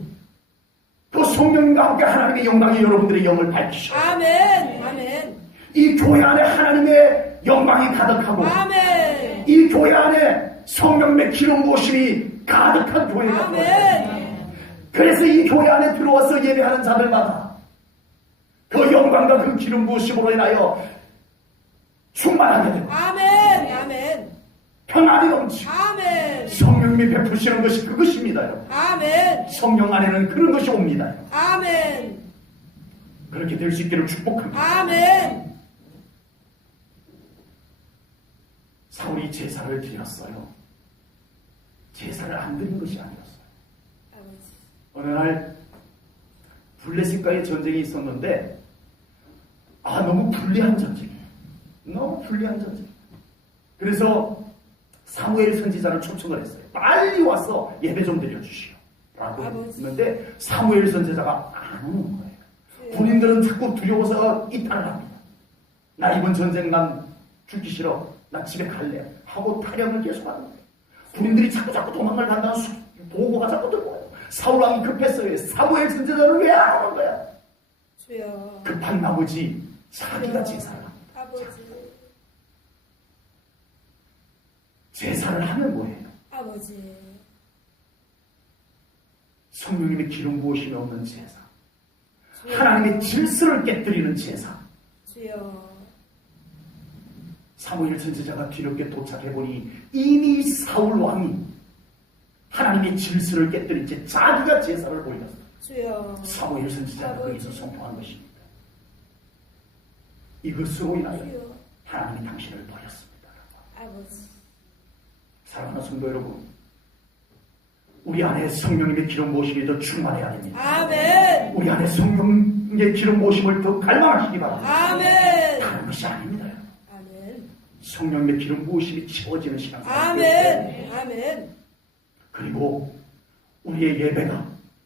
그 성령님과 함께 하나님의 영광이 여러분들의 영을 밝히시오. 아멘. 아멘. 이 교회 안에 하나님의 영광이 가득하고 아멘. 이 교회 안에 성령님의 기름 부으심이 가득한 교회가 되어야 아멘. 그래서 이 교회 안에 들어와서 예배하는 자들마다 그 영광과 그 기름 부으심으로 인하여 충만하게 되고 아멘. 아멘. 평안이 넘치고 아멘. 성령님이 베푸시는 것이 그것입니다. 여러분. 아멘. 성령 안에는 그런 것이 옵니다. 여러분. 아멘. 그렇게 될 수 있기를 축복합니다. 아멘. 사울이 제사를 드렸어요. 제사를 안 드린 것이 아니었어요. 아버지. 어느 날 블레셋과의 전쟁이 있었는데 너무 불리한 전쟁이에요. 너무 불리한 전쟁. 그래서 사무엘 선지자를 초청을 했어요. 빨리 와서 예배 좀 드려주시오 라고 했는데 사무엘 선지자가 안 오는 거예요. 군인들은 자꾸 두려워서 이탈을 합니다. 나 이번 전쟁 난 죽기 싫어. 나 집에 갈래. 하고 타령을 계속하는 거예요. 군인들이 자꾸 도망을 간다는 보고가 자꾸 들어와요. 사울왕이 급했어요. 사무엘 선지자를 왜 안 오는 거야? 주여. 급한 나머지 자기가 제사를 합니다. 아버지. 제사를 하면 뭐예요? 아버지. 성령님의 기름 부으심이 없는 제사. 주여. 하나님의 질서를 깨뜨리는 제사. 주여. 사무엘 선지자가 뒤늦게 도착해보니 이미 사울 왕이 하나님의 질서를 깨뜨린 채 자기가 제사를 올렸어요. 주여. 사무엘 선지자가 거기서 선포한 것입니다. 이것으로 인하여 주여. 하나님이 당신을 버렸습니다. 아버지. 사랑하는 성도 여러분, 우리 안에 성령님의 기름 부으심이 더 충만해야 됩니다. 아멘. 우리 안에 성령의 기름 부으심을 더 갈망하시기 바랍니다. 아멘. 다른 것이 아닙니다. 아멘. 성령님의 기름 부으심이 채워지는 시간. 아멘. 아멘. 그리고 우리의 예배가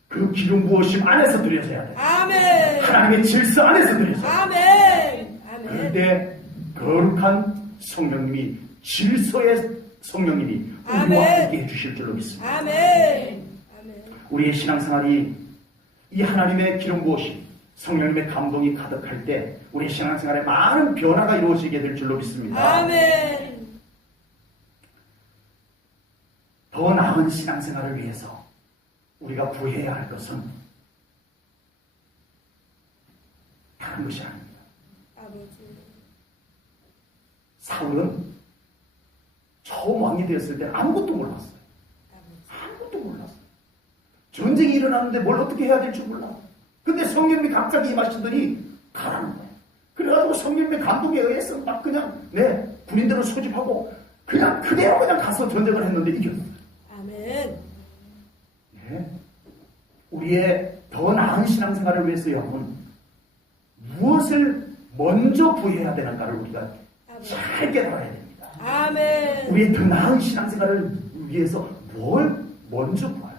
그 기름 부으심 안에서 드려져야 돼요. 아멘. 하나님의 질서 안에서 드려져야 돼요. 아멘. 아멘. 그때 거룩한 성령님이 질서의 성령님이 우리와 아멘. 함께 해주실 줄로 믿습니다. 아멘. 아멘. 우리의 신앙생활이 이 하나님의 기름 부으심, 성령님의 감동이 가득할 때 우리의 신앙생활에 많은 변화가 이루어지게 될 줄로 믿습니다. 아멘. 더 나은 신앙생활을 위해서 우리가 구해야 할 것은 다른 것이 아닙니다. 아버지. 사울은 처음 왕이 되었을 때 아무것도 몰랐어요. 아버지. 아무것도 몰랐어요. 전쟁이 일어났는데 뭘 어떻게 해야 될지 몰라. 근데 성령님이 갑자기 임하시더니 가라는 거예요. 그래가지고 성령님의 감동에 의해서 막 그냥 군인들을 소집하고 그냥 그대로 그냥 가서 전쟁을 했는데 이겼어요. 아멘. 우리의 더 나은 신앙생활을 위해서 여러분 무엇을 먼저 구해야 되는가를 우리가 잘 깨달아야 됩니다. 아멘. 우리의 더 나은 신앙생활을 위해서 뭘 먼저 구할까?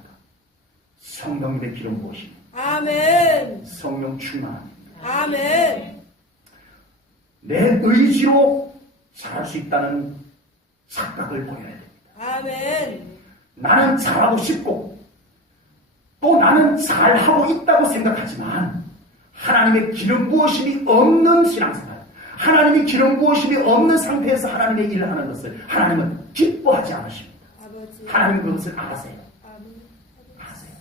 성령님의 기름 부으심, 아멘. 성령 충만함. 아멘. 내 의지로 잘할 수 있다는 착각을 버려야 됩니다. 아멘. 나는 잘하고 싶고 또 나는 잘하고 있다고 생각하지만 하나님의 기름 부으심이 없는 신앙생활, 하나님의 기름 부으심이 없는 상태에서 하나님의 일을 하는 것을 하나님은 기뻐하지 않으십니다. 아버지. 하나님 그것을 아세요. 아멘. 아세요.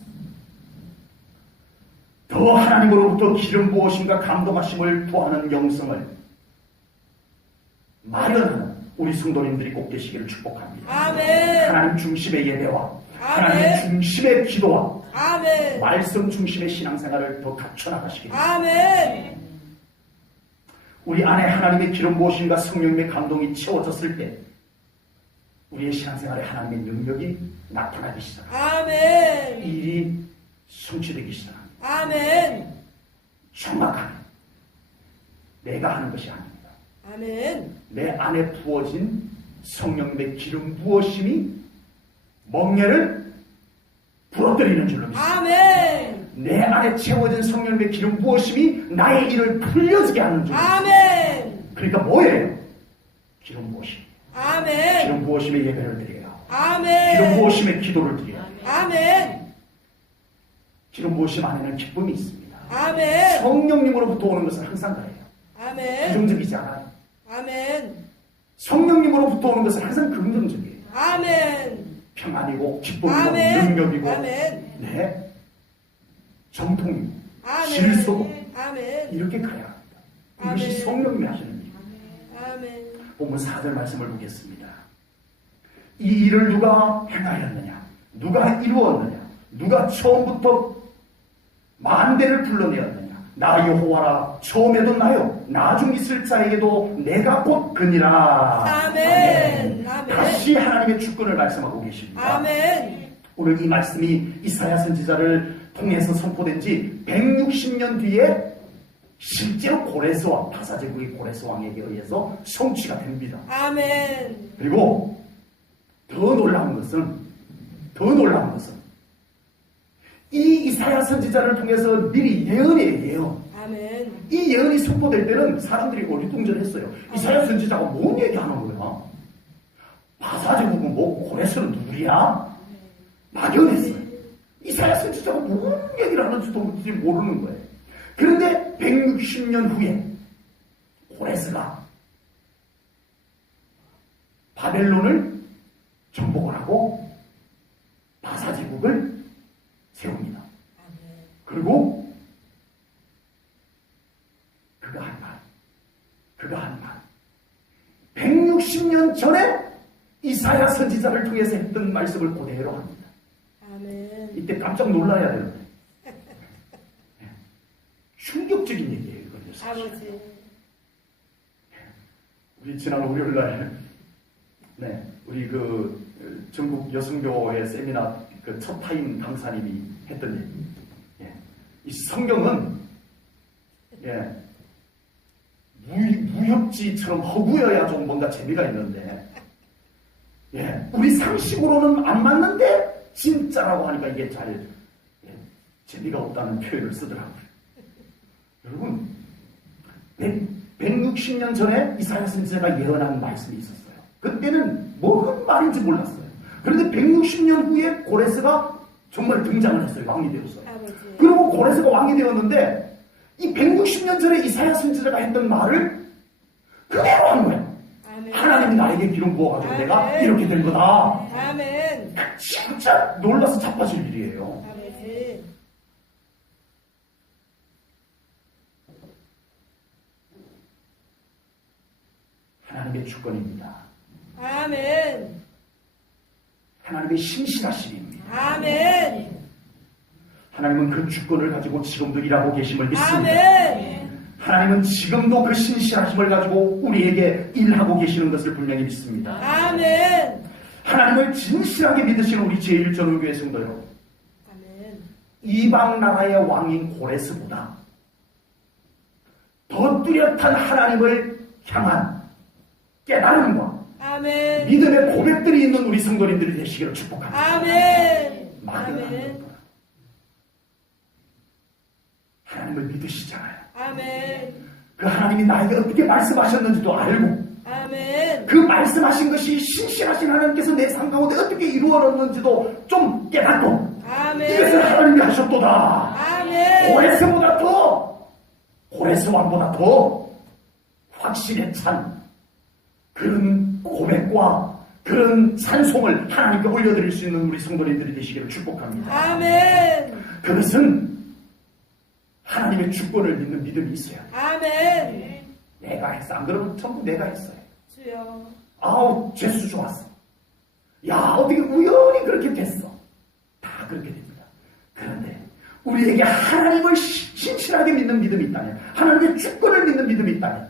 더 하나님으로부터 기름 부으심과 감동하심을 구하는 영성을 마련하는 우리 성도님들이 꼭 되시기를 축복합니다. 아멘. 하나님 중심의 예배와 아멘. 하나님 중심의 기도와 아멘. 말씀 중심의 신앙생활을 더 갖춰나가시기 바랍니다. 아멘. 우리 안에 하나님의 기름 부으심과 성령님의 감동이 채워졌을 때 우리의 신앙생활에 하나님의 능력이 나타나기 시작합니다. 아멘. 이 일이 성취되기 시작합니다. 아멘. 정확하게 내가 하는 것이 아닙니다. 아멘. 내 안에 부어진 성령님의 기름 부으심이 멍에를 부러뜨리는 줄로 믿습니다. 아멘. 내 안에 채워진 성령님의 기름 부으심이 나의 일을 풀려지게 하는 줄로 믿습니다. 아멘. 그러니까 뭐예요? 기름 부으심. 아멘. 기름 부으심의 예배를 드려요. 아멘. 기름 부으심의 기도를 드려요. 아멘. 기름 부으심 안에는 기쁨이 있습니다. 아멘. 성령님으로부터 오는 것은 항상 그래요. 아멘. 부정적이지 않아요. 아멘. 성령님으로부터 오는 것은 항상 긍정적이에요. 아멘. 평안이고 기쁨이고 아멘. 능력이고 아멘. 정통이고 아멘. 질서고 아멘. 이렇게 가야 합니다. 이것이 아멘. 성령님이 하시는 일. 아멘. 본문 4절 말씀을 보겠습니다. 이 일을 누가 행하였느냐? 누가 이루었느냐? 누가 처음부터 만대를 불러내었느냐? 나 여호와라 처음에도 나요 나중 있을 자에게도 내가 곧 그니라. 아멘. 다시 하나님의 주권을 말씀하고 계십니다. 아멘. 오늘 이 말씀이 이사야 선지자를 통해서 선포된 지 160년 뒤에 실제로 고레스왕, 바사제국의 고레스 왕에게 의해서 성취가 됩니다. 아멘. 그리고 더 놀라운 것은 이 이사야 선지자를 통해서 미리 예언이에요, 예언. 아멘. 이 예언이 선포될 때는 사람들이 어리둥절했어요. 이사야 선지자가 뭔 얘기하는 거야? 바사제국은 뭐 고레스는 누구야? 막연했어요. 이사야 선지자가 뭔 얘기를 하는지도 모르는 거예요. 그런데 160년 후에 고레스가 바벨론을 정복을 하고 바사제국을 세웁니다. 그리고 그가 한 말 160년 전에 이사야 선지자를 통해서 했던 말씀을 그대로 합니다. 아멘. 이때 깜짝 놀라야 되는데 충격적인 얘기예요. 이거는 사실. 아버지. 우리 지난 월요일날 우리 그 전국 여성교회 세미나 그 첫 타임 강사님이 했던 얘기. 이 성경은 무협지처럼 허구여야 좀 뭔가 재미가 있는데 우리 상식으로는 안 맞는데 진짜라고 하니까 이게 잘 재미가 없다는 표현을 쓰더라고요. 여러분 160년 전에 이사야 선지자가 예언한 말씀이 있었어요. 그때는 뭔 말인지 몰랐어요. 그런데 160년 후에 고레스가 정말 등장을 했어요. 왕이 되었어요. 아버지. 그리고 고레스가 왕이 되었는데 이 160년 전에 이사야 선지자가 했던 말을 그대로 한 거예요. 아멘. 하나님이 나에게 기름 부어가지고 아멘. 내가 이렇게 된 거다. 아멘. 진짜 놀라서 자빠질 일이에요. 아버지. 하나님의 주권입니다. 아멘. 하나님의 신실하심입니다. 아멘. 하나님은 그 주권을 가지고 지금도 일하고 계심을 믿습니다. 아멘. 하나님은 지금도 그 신실하심을 가지고 우리에게 일하고 계시는 것을 분명히 믿습니다. 아멘. 하나님을 진실하게 믿으시는 우리 제1전후교회 성도 여러분, 아멘. 이방 나라의 왕인 고레스보다 더 뚜렷한 하나님을 향한 깨달음과 아멘. 믿음의 고백들이 있는 우리 성도님들이 되시기를 축복합니다. 아멘. 막연한 아멘. 것보다 하나님을 믿으시잖아요. 아멘. 그 하나님이 나에게 어떻게 말씀하셨는지도 알고 아멘. 그 말씀하신 것이 신실하신 하나님께서 내 삶 가운데 어떻게 이루어졌는지도 좀 깨닫고 아멘. 이것을 하나님이 하셨도다. 아멘. 고레스보다 더 고레스 왕보다 더 확신에 찬 그런 고백과 그런 찬송을 하나님께 올려드릴 수 있는 우리 성도님들이 되시기를 축복합니다. 아멘. 그것은 하나님의 주권을 믿는 믿음이 있어야 돼. 아멘. 내가 했어. 안 그러면 전부 내가 했어요. 주여. 아우 재수 좋았어. 야 어떻게 우연히 그렇게 됐어. 다 그렇게 됩니다. 그런데 우리에게 하나님을 신실하게 믿는 믿음이 있다면, 하나님의 주권을 믿는 믿음이 있다면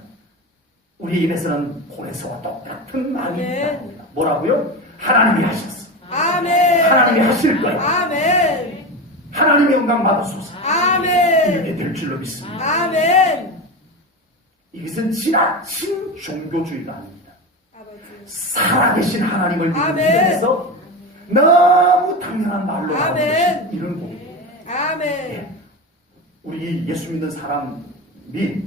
우리 입에서는 고레스와 똑같은 말이 나옵니다. 뭐라고요? 하나님이 하셨어. 아멘. 하나님이 하실 거예요. 아멘. 하나님의 영광 받으소서. 아멘. 이렇게 될 줄로 믿습니다. 아멘. 이것은 지나친 종교주의가 아닙니다. 아버지. 살아계신 하나님을 믿는 아멘. 믿음에서 너무 당연한 말로 나오는 아멘. 것이 이런 거예요. 아멘. 우리 예수 믿는 사람이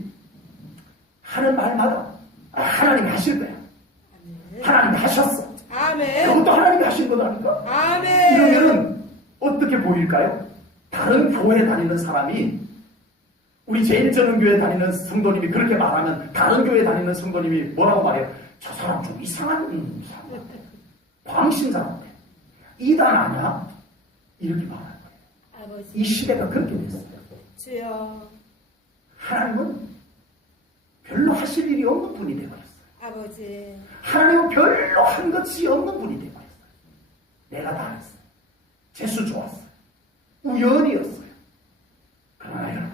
하는 말마다 하나님이 하실 거야. 하나님이 하셨어. 아멘. 그것도 하나님이 하신 거라니까. 아멘. 이러면은 어떻게 보일까요? 다른 교회 다니는 사람이, 우리 제1전원교회 다니는 성도님이 그렇게 말하면 다른 교회 다니는 성도님이 뭐라고 말해요? 저 사람 좀 이상한 사람 같아. 광신사 같아. 이단 아니야? 이렇게 말할 거예요. 아버지. 이 시대가 그렇게 됐어요. 주여. 하나님은 별로 하실 일이 없는 분이 되어버렸어요. 아버지. 하나님은 별로 한 것이 없는 분이 되어버렸어요. 내가 다 했어요. 재수 좋았어요. 우연이었어요. 그러나 여러분,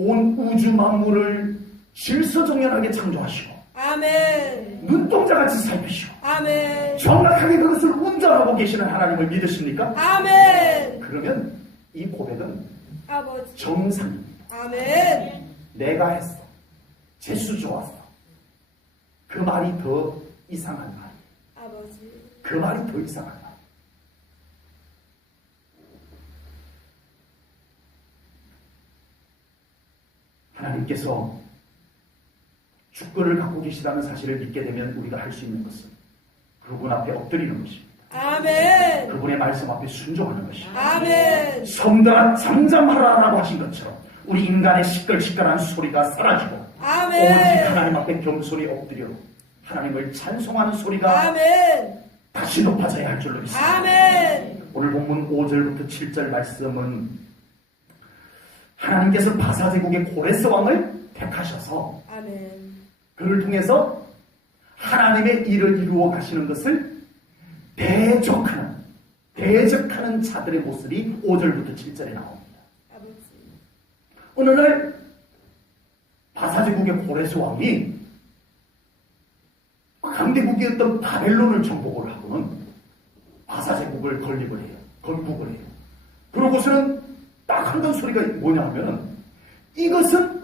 온 우주 만물을 질서정연하게 창조하시고 아멘. 눈동자같이 살피시고 아멘. 정확하게 그것을 운전하고 계시는 하나님을 믿으십니까? 아멘. 그러면 이 고백은 아버지. 정상입니다. 아멘. 내가 했어. 재수 좋았어. 그 말이 더 이상한 말. 아버지. 그 말이 더 이상한 말. 하나님께서 주권을 갖고 계시다는 사실을 믿게 되면 우리가 할 수 있는 것은 그분 앞에 엎드리는 것입니다. 아멘. 그분의 말씀 앞에 순종하는 것입니다. 아멘. 섬들아 잠잠하라라고 하신 것처럼 우리 인간의 시끌시끌한 소리가 사라지고 오직 아멘. 하나님 앞에 겸손히 엎드려 하나님을 찬송하는 소리가 아멘. 다시 높아져야 할 줄로 믿습니다. 아멘. 오늘 본문 5절부터 7절 말씀은 하나님께서 바사제국의 고레스 왕을 택하셔서 아멘. 그를 통해서 하나님의 일을 이루어 가시는 것을 대적하는 자들의 모습이 5절부터 7절에 나옵니다. 아버지. 어느 날 바사제국의 고레스 왕이 강대국이었던 바벨론을 정복을 하고는 바사제국을 건립을 해요. 건국을 해요. 그러고서는 딱 한단 소리가 뭐냐 하면은 이것은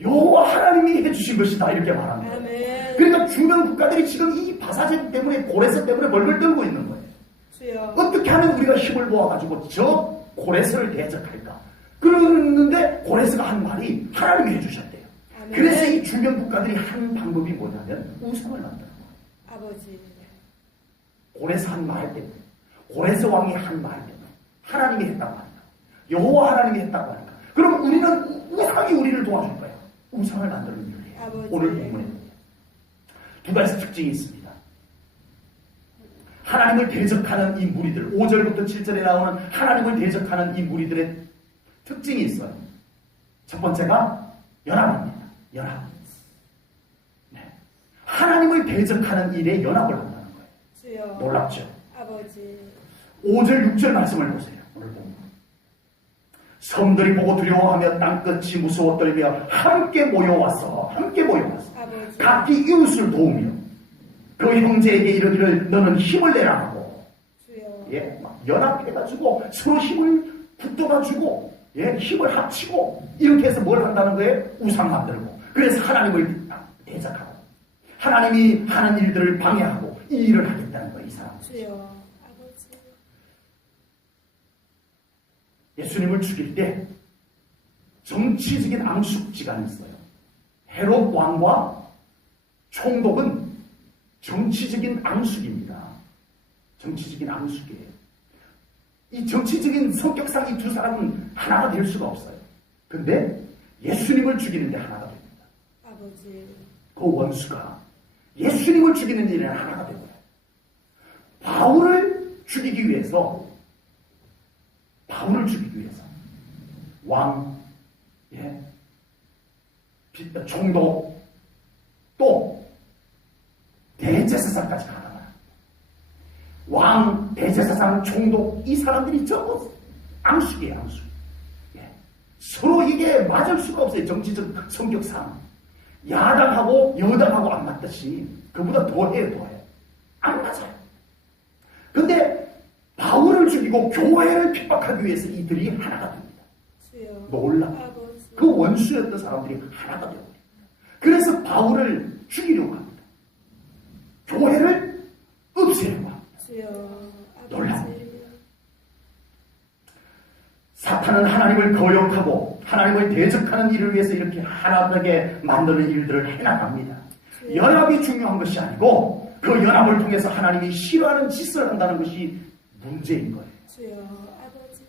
여호와 하나님이 해주신 것이다 이렇게 말합니다. 아멘. 그러니까 주변 국가들이 지금 이 바사제국 때문에 고레스 때문에 벌벌 떨고 있는 거예요. 주여. 어떻게 하면 우리가 힘을 모아가지고 저 고레스를 대적할까? 그러는데 고레스가 한 말이 하나님이 해주셨대요. 아멘. 그래서 이 주변 국가들이 한 방법이 뭐냐면 우상을 만드는 거예요. 아버지. 고레스 한 말 때문에, 고레스 왕이 한 말 때문에 하나님이 했다고 하니까, 여호와 하나님이 했다고 하니까, 그럼 우리는 우상이 우리를 도와줄 거예요. 우상을 만드는 일을 해요. 아버지. 오늘 본문에 두 가지 특징이 있습니다. 하나님을 대적하는 이 무리들, 5절부터 7절에 나오는 하나님을 대적하는 이 무리들의 특징이 있어요. 첫 번째가 연합입니다. 연합. 네. 하나님을 대적하는 일에 연합을 한다는 거예요. 주여. 놀랍죠? 아버지. 5절, 6절 말씀을 보세요. 오늘 보면. 섬들이 보고 두려워하며 땅끝이 무서워 떨며 함께 모여왔어. 아버지. 각기 이웃을 도우며 그 형제에게 이르기를 너는 힘을 내라 하고 주여. 예, 막 연합해가지고 서로 힘을 붙들어주고 예, 힘을 합치고 이렇게 해서 뭘 한다는 거예요? 우상 만들고 그래서 하나님을 대적하고 하나님이 하는 일들을 방해하고 이 일을 하겠다는 거예요. 이 사람. 주여. 아버지. 예수님을 죽일 때 정치적인 앙숙지간이 있어요. 헤롯 왕과 총독은 정치적인 앙숙입니다. 정치적인 앙숙이에요. 이 정치적인 성격상 이 두 사람은 하나가 될 수가 없어요. 근데 예수님을 죽이는데 하나가 됩니다. 아버지. 그 원수가 예수님을 죽이는 일에 하나가 되고요. 바울을 죽이기 위해서 왕, 예, 총독, 또 대제사장까지 가다가 왕, 대제사장, 총독 이 사람들이 전부 앙숙이에요. 앙숙. 예. 서로 이게 맞을 수가 없어요. 정치적 성격상 야당하고 여당하고 안 맞듯이 그보다 더해요. 안 맞아요. 근데 바울을 죽이고 교회를 핍박하기 위해서 이들이 하나가 됩니다. 주여. 놀라. 아버지. 그 원수였던 사람들이 하나가 되고 그래서 바울을 죽이려고 합니다. 교회를 없애려고 합니다. 주여. 놀라워. 아버지. 사탄은 하나님을 거역하고 하나님을 대적하는 일을 위해서 이렇게 하나되게 만드는 일들을 해나갑니다. 연합이 중요한 것이 아니고 그 연합을 통해서 하나님이 싫어하는 짓을 한다는 것이 문제인 거예요. 주여. 아버지.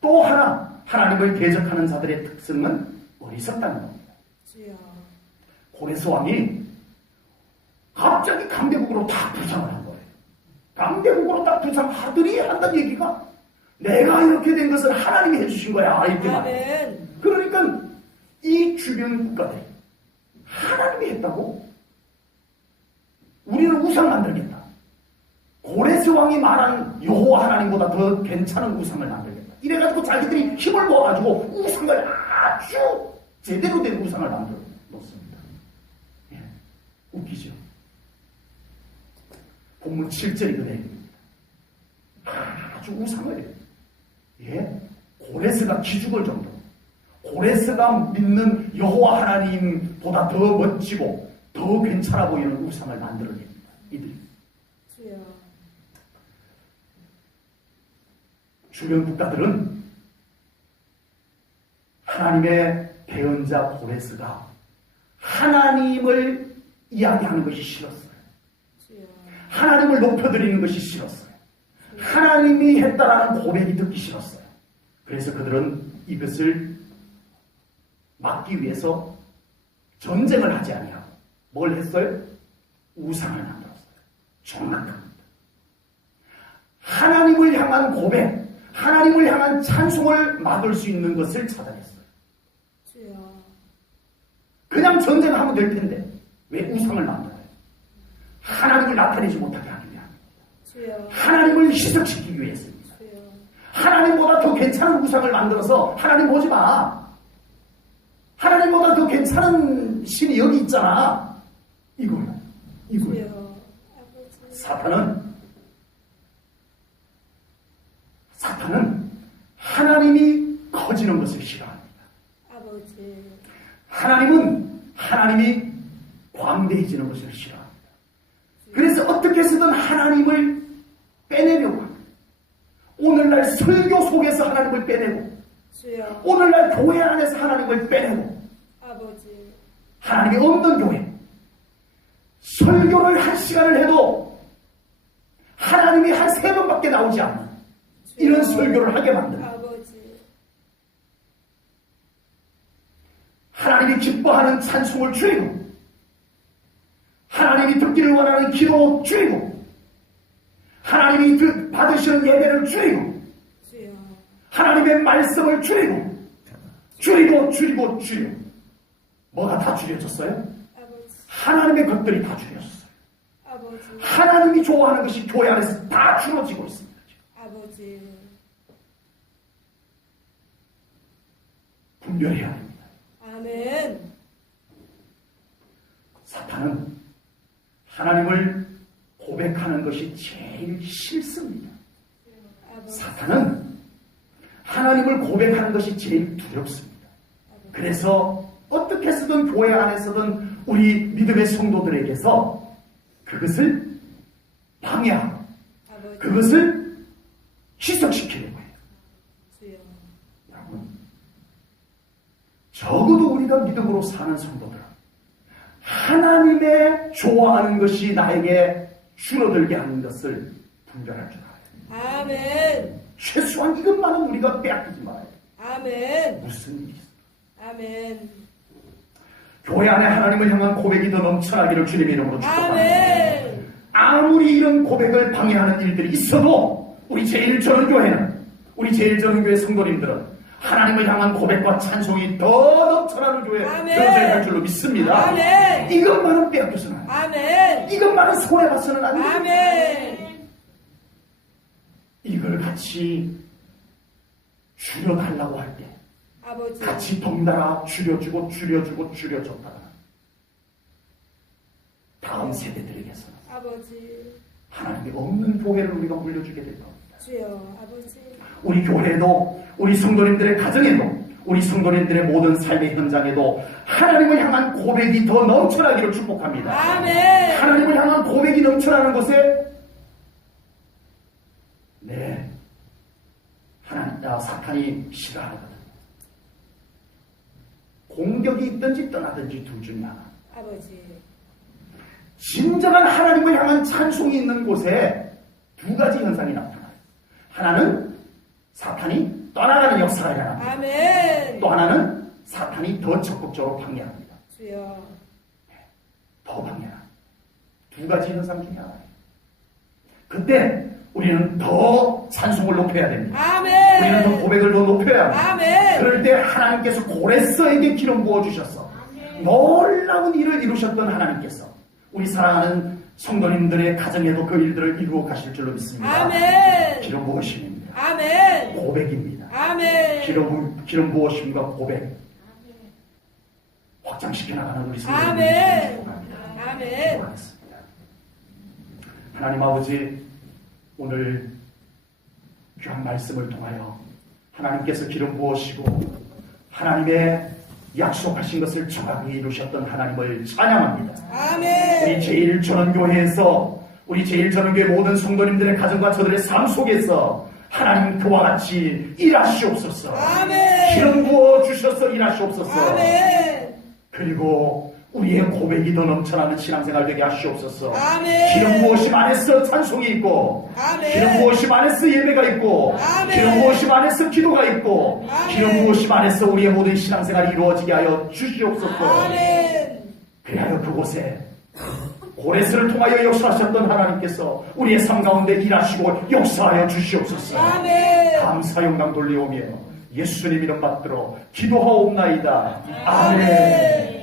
또 하나 하나님을 대적하는 자들의 특성은 어리석다는 겁니다. 주여. 고레스 왕이 갑자기 강대국으로 다 부상을 한 거예요. 강대국으로 딱 부상하더니 한다는 얘기가 내가 이렇게 된 것을 하나님이 해주신 거야. 이렇게 말해요. 아멘. 그러니까 이 주변 국가들이 하나님이 했다고 우리는 우상 만들겠다. 고레스 왕이 말한 여호와 하나님보다 더 괜찮은 우상을 만들겠다. 이래가지고 자기들이 힘을 모아가지고 우상을 아주 제대로 된 우상을 만들어 놓습니다. 예, 웃기죠? 본문 7절이 그대입니다. 아주 우상을, 예, 고레스가 기죽을 정도로, 고레스가 믿는 여호와 하나님보다 더 멋지고 더 괜찮아 보이는 우상을 만들어냅니다. 이들이. 주여. 주변 국가들은 하나님의 대언자 고레스가 하나님을 이야기하는 것이 싫었어요. 주여. 하나님을 높여드리는 것이 싫었어요. 하나님이 했다라는 고백이 듣기 싫었어요. 그래서 그들은 이것을 막기 위해서 전쟁을 하지 아니하고 뭘 했어요? 우상을 만들었어요. 정확합니다. 하나님을 향한 고백, 하나님을 향한 찬송을 막을 수 있는 것을 찾아냈어요. 주여. 그냥 전쟁하면 될 텐데 왜 우상을 만들어요? 하나님을 나타내지 못하게 하기 위함. 주여. 하나님을 희석시키기 위해서입니다. 주여. 하나님보다 더 괜찮은 우상을 만들어서 하나님 보지 마. 하나님보다 더 괜찮은 신이 여기 있잖아. 이거요. 주여. 아버지. 사탄은 하나님이 커지는 것을 싫어합니다. 아버지. 하나님이 광대해지는 것을 싫어합니다. 그래서 어떻게 해서든 하나님을 빼내려고 합니다. 오늘날 설교 속에서 하나님을 빼내고, 주여. 오늘날 교회 안에서 하나님을 빼내고, 아버지. 하나님이 없는 교회, 설교를 한 시간을 해도 하나님이 한 3번밖에 나오지 않는 이런 설교를 하게 만듭니다. 아버지. 하나님이 기뻐하는 찬송을 줄이고, 하나님이 듣기를 원하는 기도 줄이고, 하나님이 받으시는 예배를 줄이고, 주여. 하나님의 말씀을 줄이고 뭐가 다 줄여졌어요? 아버지. 하나님의 것들이 다 줄여졌어요. 아버지. 하나님이 좋아하는 것이 교회 안에서 다 줄어지고 있습니다. 아버지. 분별해야 됩니다. 아멘. 사탄은 하나님을 고백하는 것이 제일 싫습니다. 아버지. 사탄은 하나님을 고백하는 것이 제일 두렵습니다. 그래서 어떻게 해서든 교회 안에서든 우리 믿음의 성도들에게서 그것을 방해하고 아버지. 그것을 희석시키려고 해요. 주여. 여러분, 적어도 우리가 믿음으로 사는 성도들은 하나님의 좋아하는 것이 나에게 줄어들게 하는 것을 분별할 줄 알아요. 아멘. 최소한 이것만은 우리가 빼앗기지 말아야 돼요. 아멘. 무슨 일이 있어요? 아멘. 교회 안에 하나님을 향한 고백이 더 넘쳐나기를 주님의 이름으로 축복합니다. 아멘. 아무리 이런 고백을 방해하는 일들이 있어도 우리 제1전원교회는, 우리 제1전원교회 성도님들은 하나님을 향한 고백과 찬송이 더 넘쳐나는 교회 되어야 할 줄로 믿습니다. 아멘. 이것만은 빼앗겨서는 안 돼요. 아멘. 이것만은 손해봐서는 안 돼요. 아멘. 이걸 같이 줄여달라고 할 때 아버지. 같이 덩달아 줄여줬다가 다음 세대들에게서 아버지. 하나님이 없는 교회를 우리가 물려주게 될 겁니다. 주여. 아버지. 우리 교회에도, 우리 성도님들의 가정에도, 우리 성도님들의 모든 삶의 현장에도 하나님을 향한 고백이 더 넘쳐나기를 축복합니다. 아멘. 하나님을 향한 고백이 넘쳐나는 곳에 사탄이 싫어하거든. 공격이 있든지 떠나든지 둘 중에 하나. 아버지. 진정한 하나님을 향한 찬송이 있는 곳에 2가지 현상이 나타나요. 하나는 사탄이 떠나가는 역사가 일어납니다. 아멘. 또 하나는 사탄이 더 적극적으로 방해합니다. 주여. 더 방해합니다. 2가지 현상 중에 하나예요. 그때 우리는 더 찬송을 높여야 됩니다. 아멘. 우리는 더 고백을 더 높여야 합니다. 아멘. 그럴 때 하나님께서 고레스에게 기름 부어주셔서 놀라운 일을 이루셨던 하나님께서 우리 사랑하는 성도님들의 가정에도 그 일들을 이루어 가실 줄로 믿습니다. 아멘. 기름 부으심입니다. 아멘. 고백입니다. 아멘. 기름 부으심과 고백, 확장시켜 나가는 우리 아멘. 성도님들 축복합니다. 아멘. 기도하겠습니다. 하나님 아버지, 오늘 귀한 말씀을 통하여 하나님께서 기름 부으시고 하나님의 약속하신 것을 정확히 이루셨던 하나님을 찬양합니다. 아멘. 우리 제1전원교회에서 우리 제1전원교회 모든 성도님들의 가정과 저들의 삶 속에서 하나님 그와 같이 일하시옵소서. 아멘. 기름 부어 주셔서 일하시옵소서. 아멘. 그리고 우리의 고백이 더 넘쳐나는 신앙생활 되게 하시옵소서. 아멘. 기름 부으심 안에서 찬송이 있고, 아멘. 기름 부으심 안에서 예배가 있고, 아멘. 기름 부으심 안에서 기도가 있고, 아멘. 기름 부으심 안에서 우리의 모든 신앙생활이 이루어지게 하여 주시옵소서. 아멘. 그리하여 그곳에 고레스를 통하여 역사하셨던 하나님께서 우리의 삶 가운데 일하시고 역사하여 주시옵소서. 아멘. 감사 영광 돌리오며 예수님 이름 받들어 기도하옵나이다. 아멘. 아멘.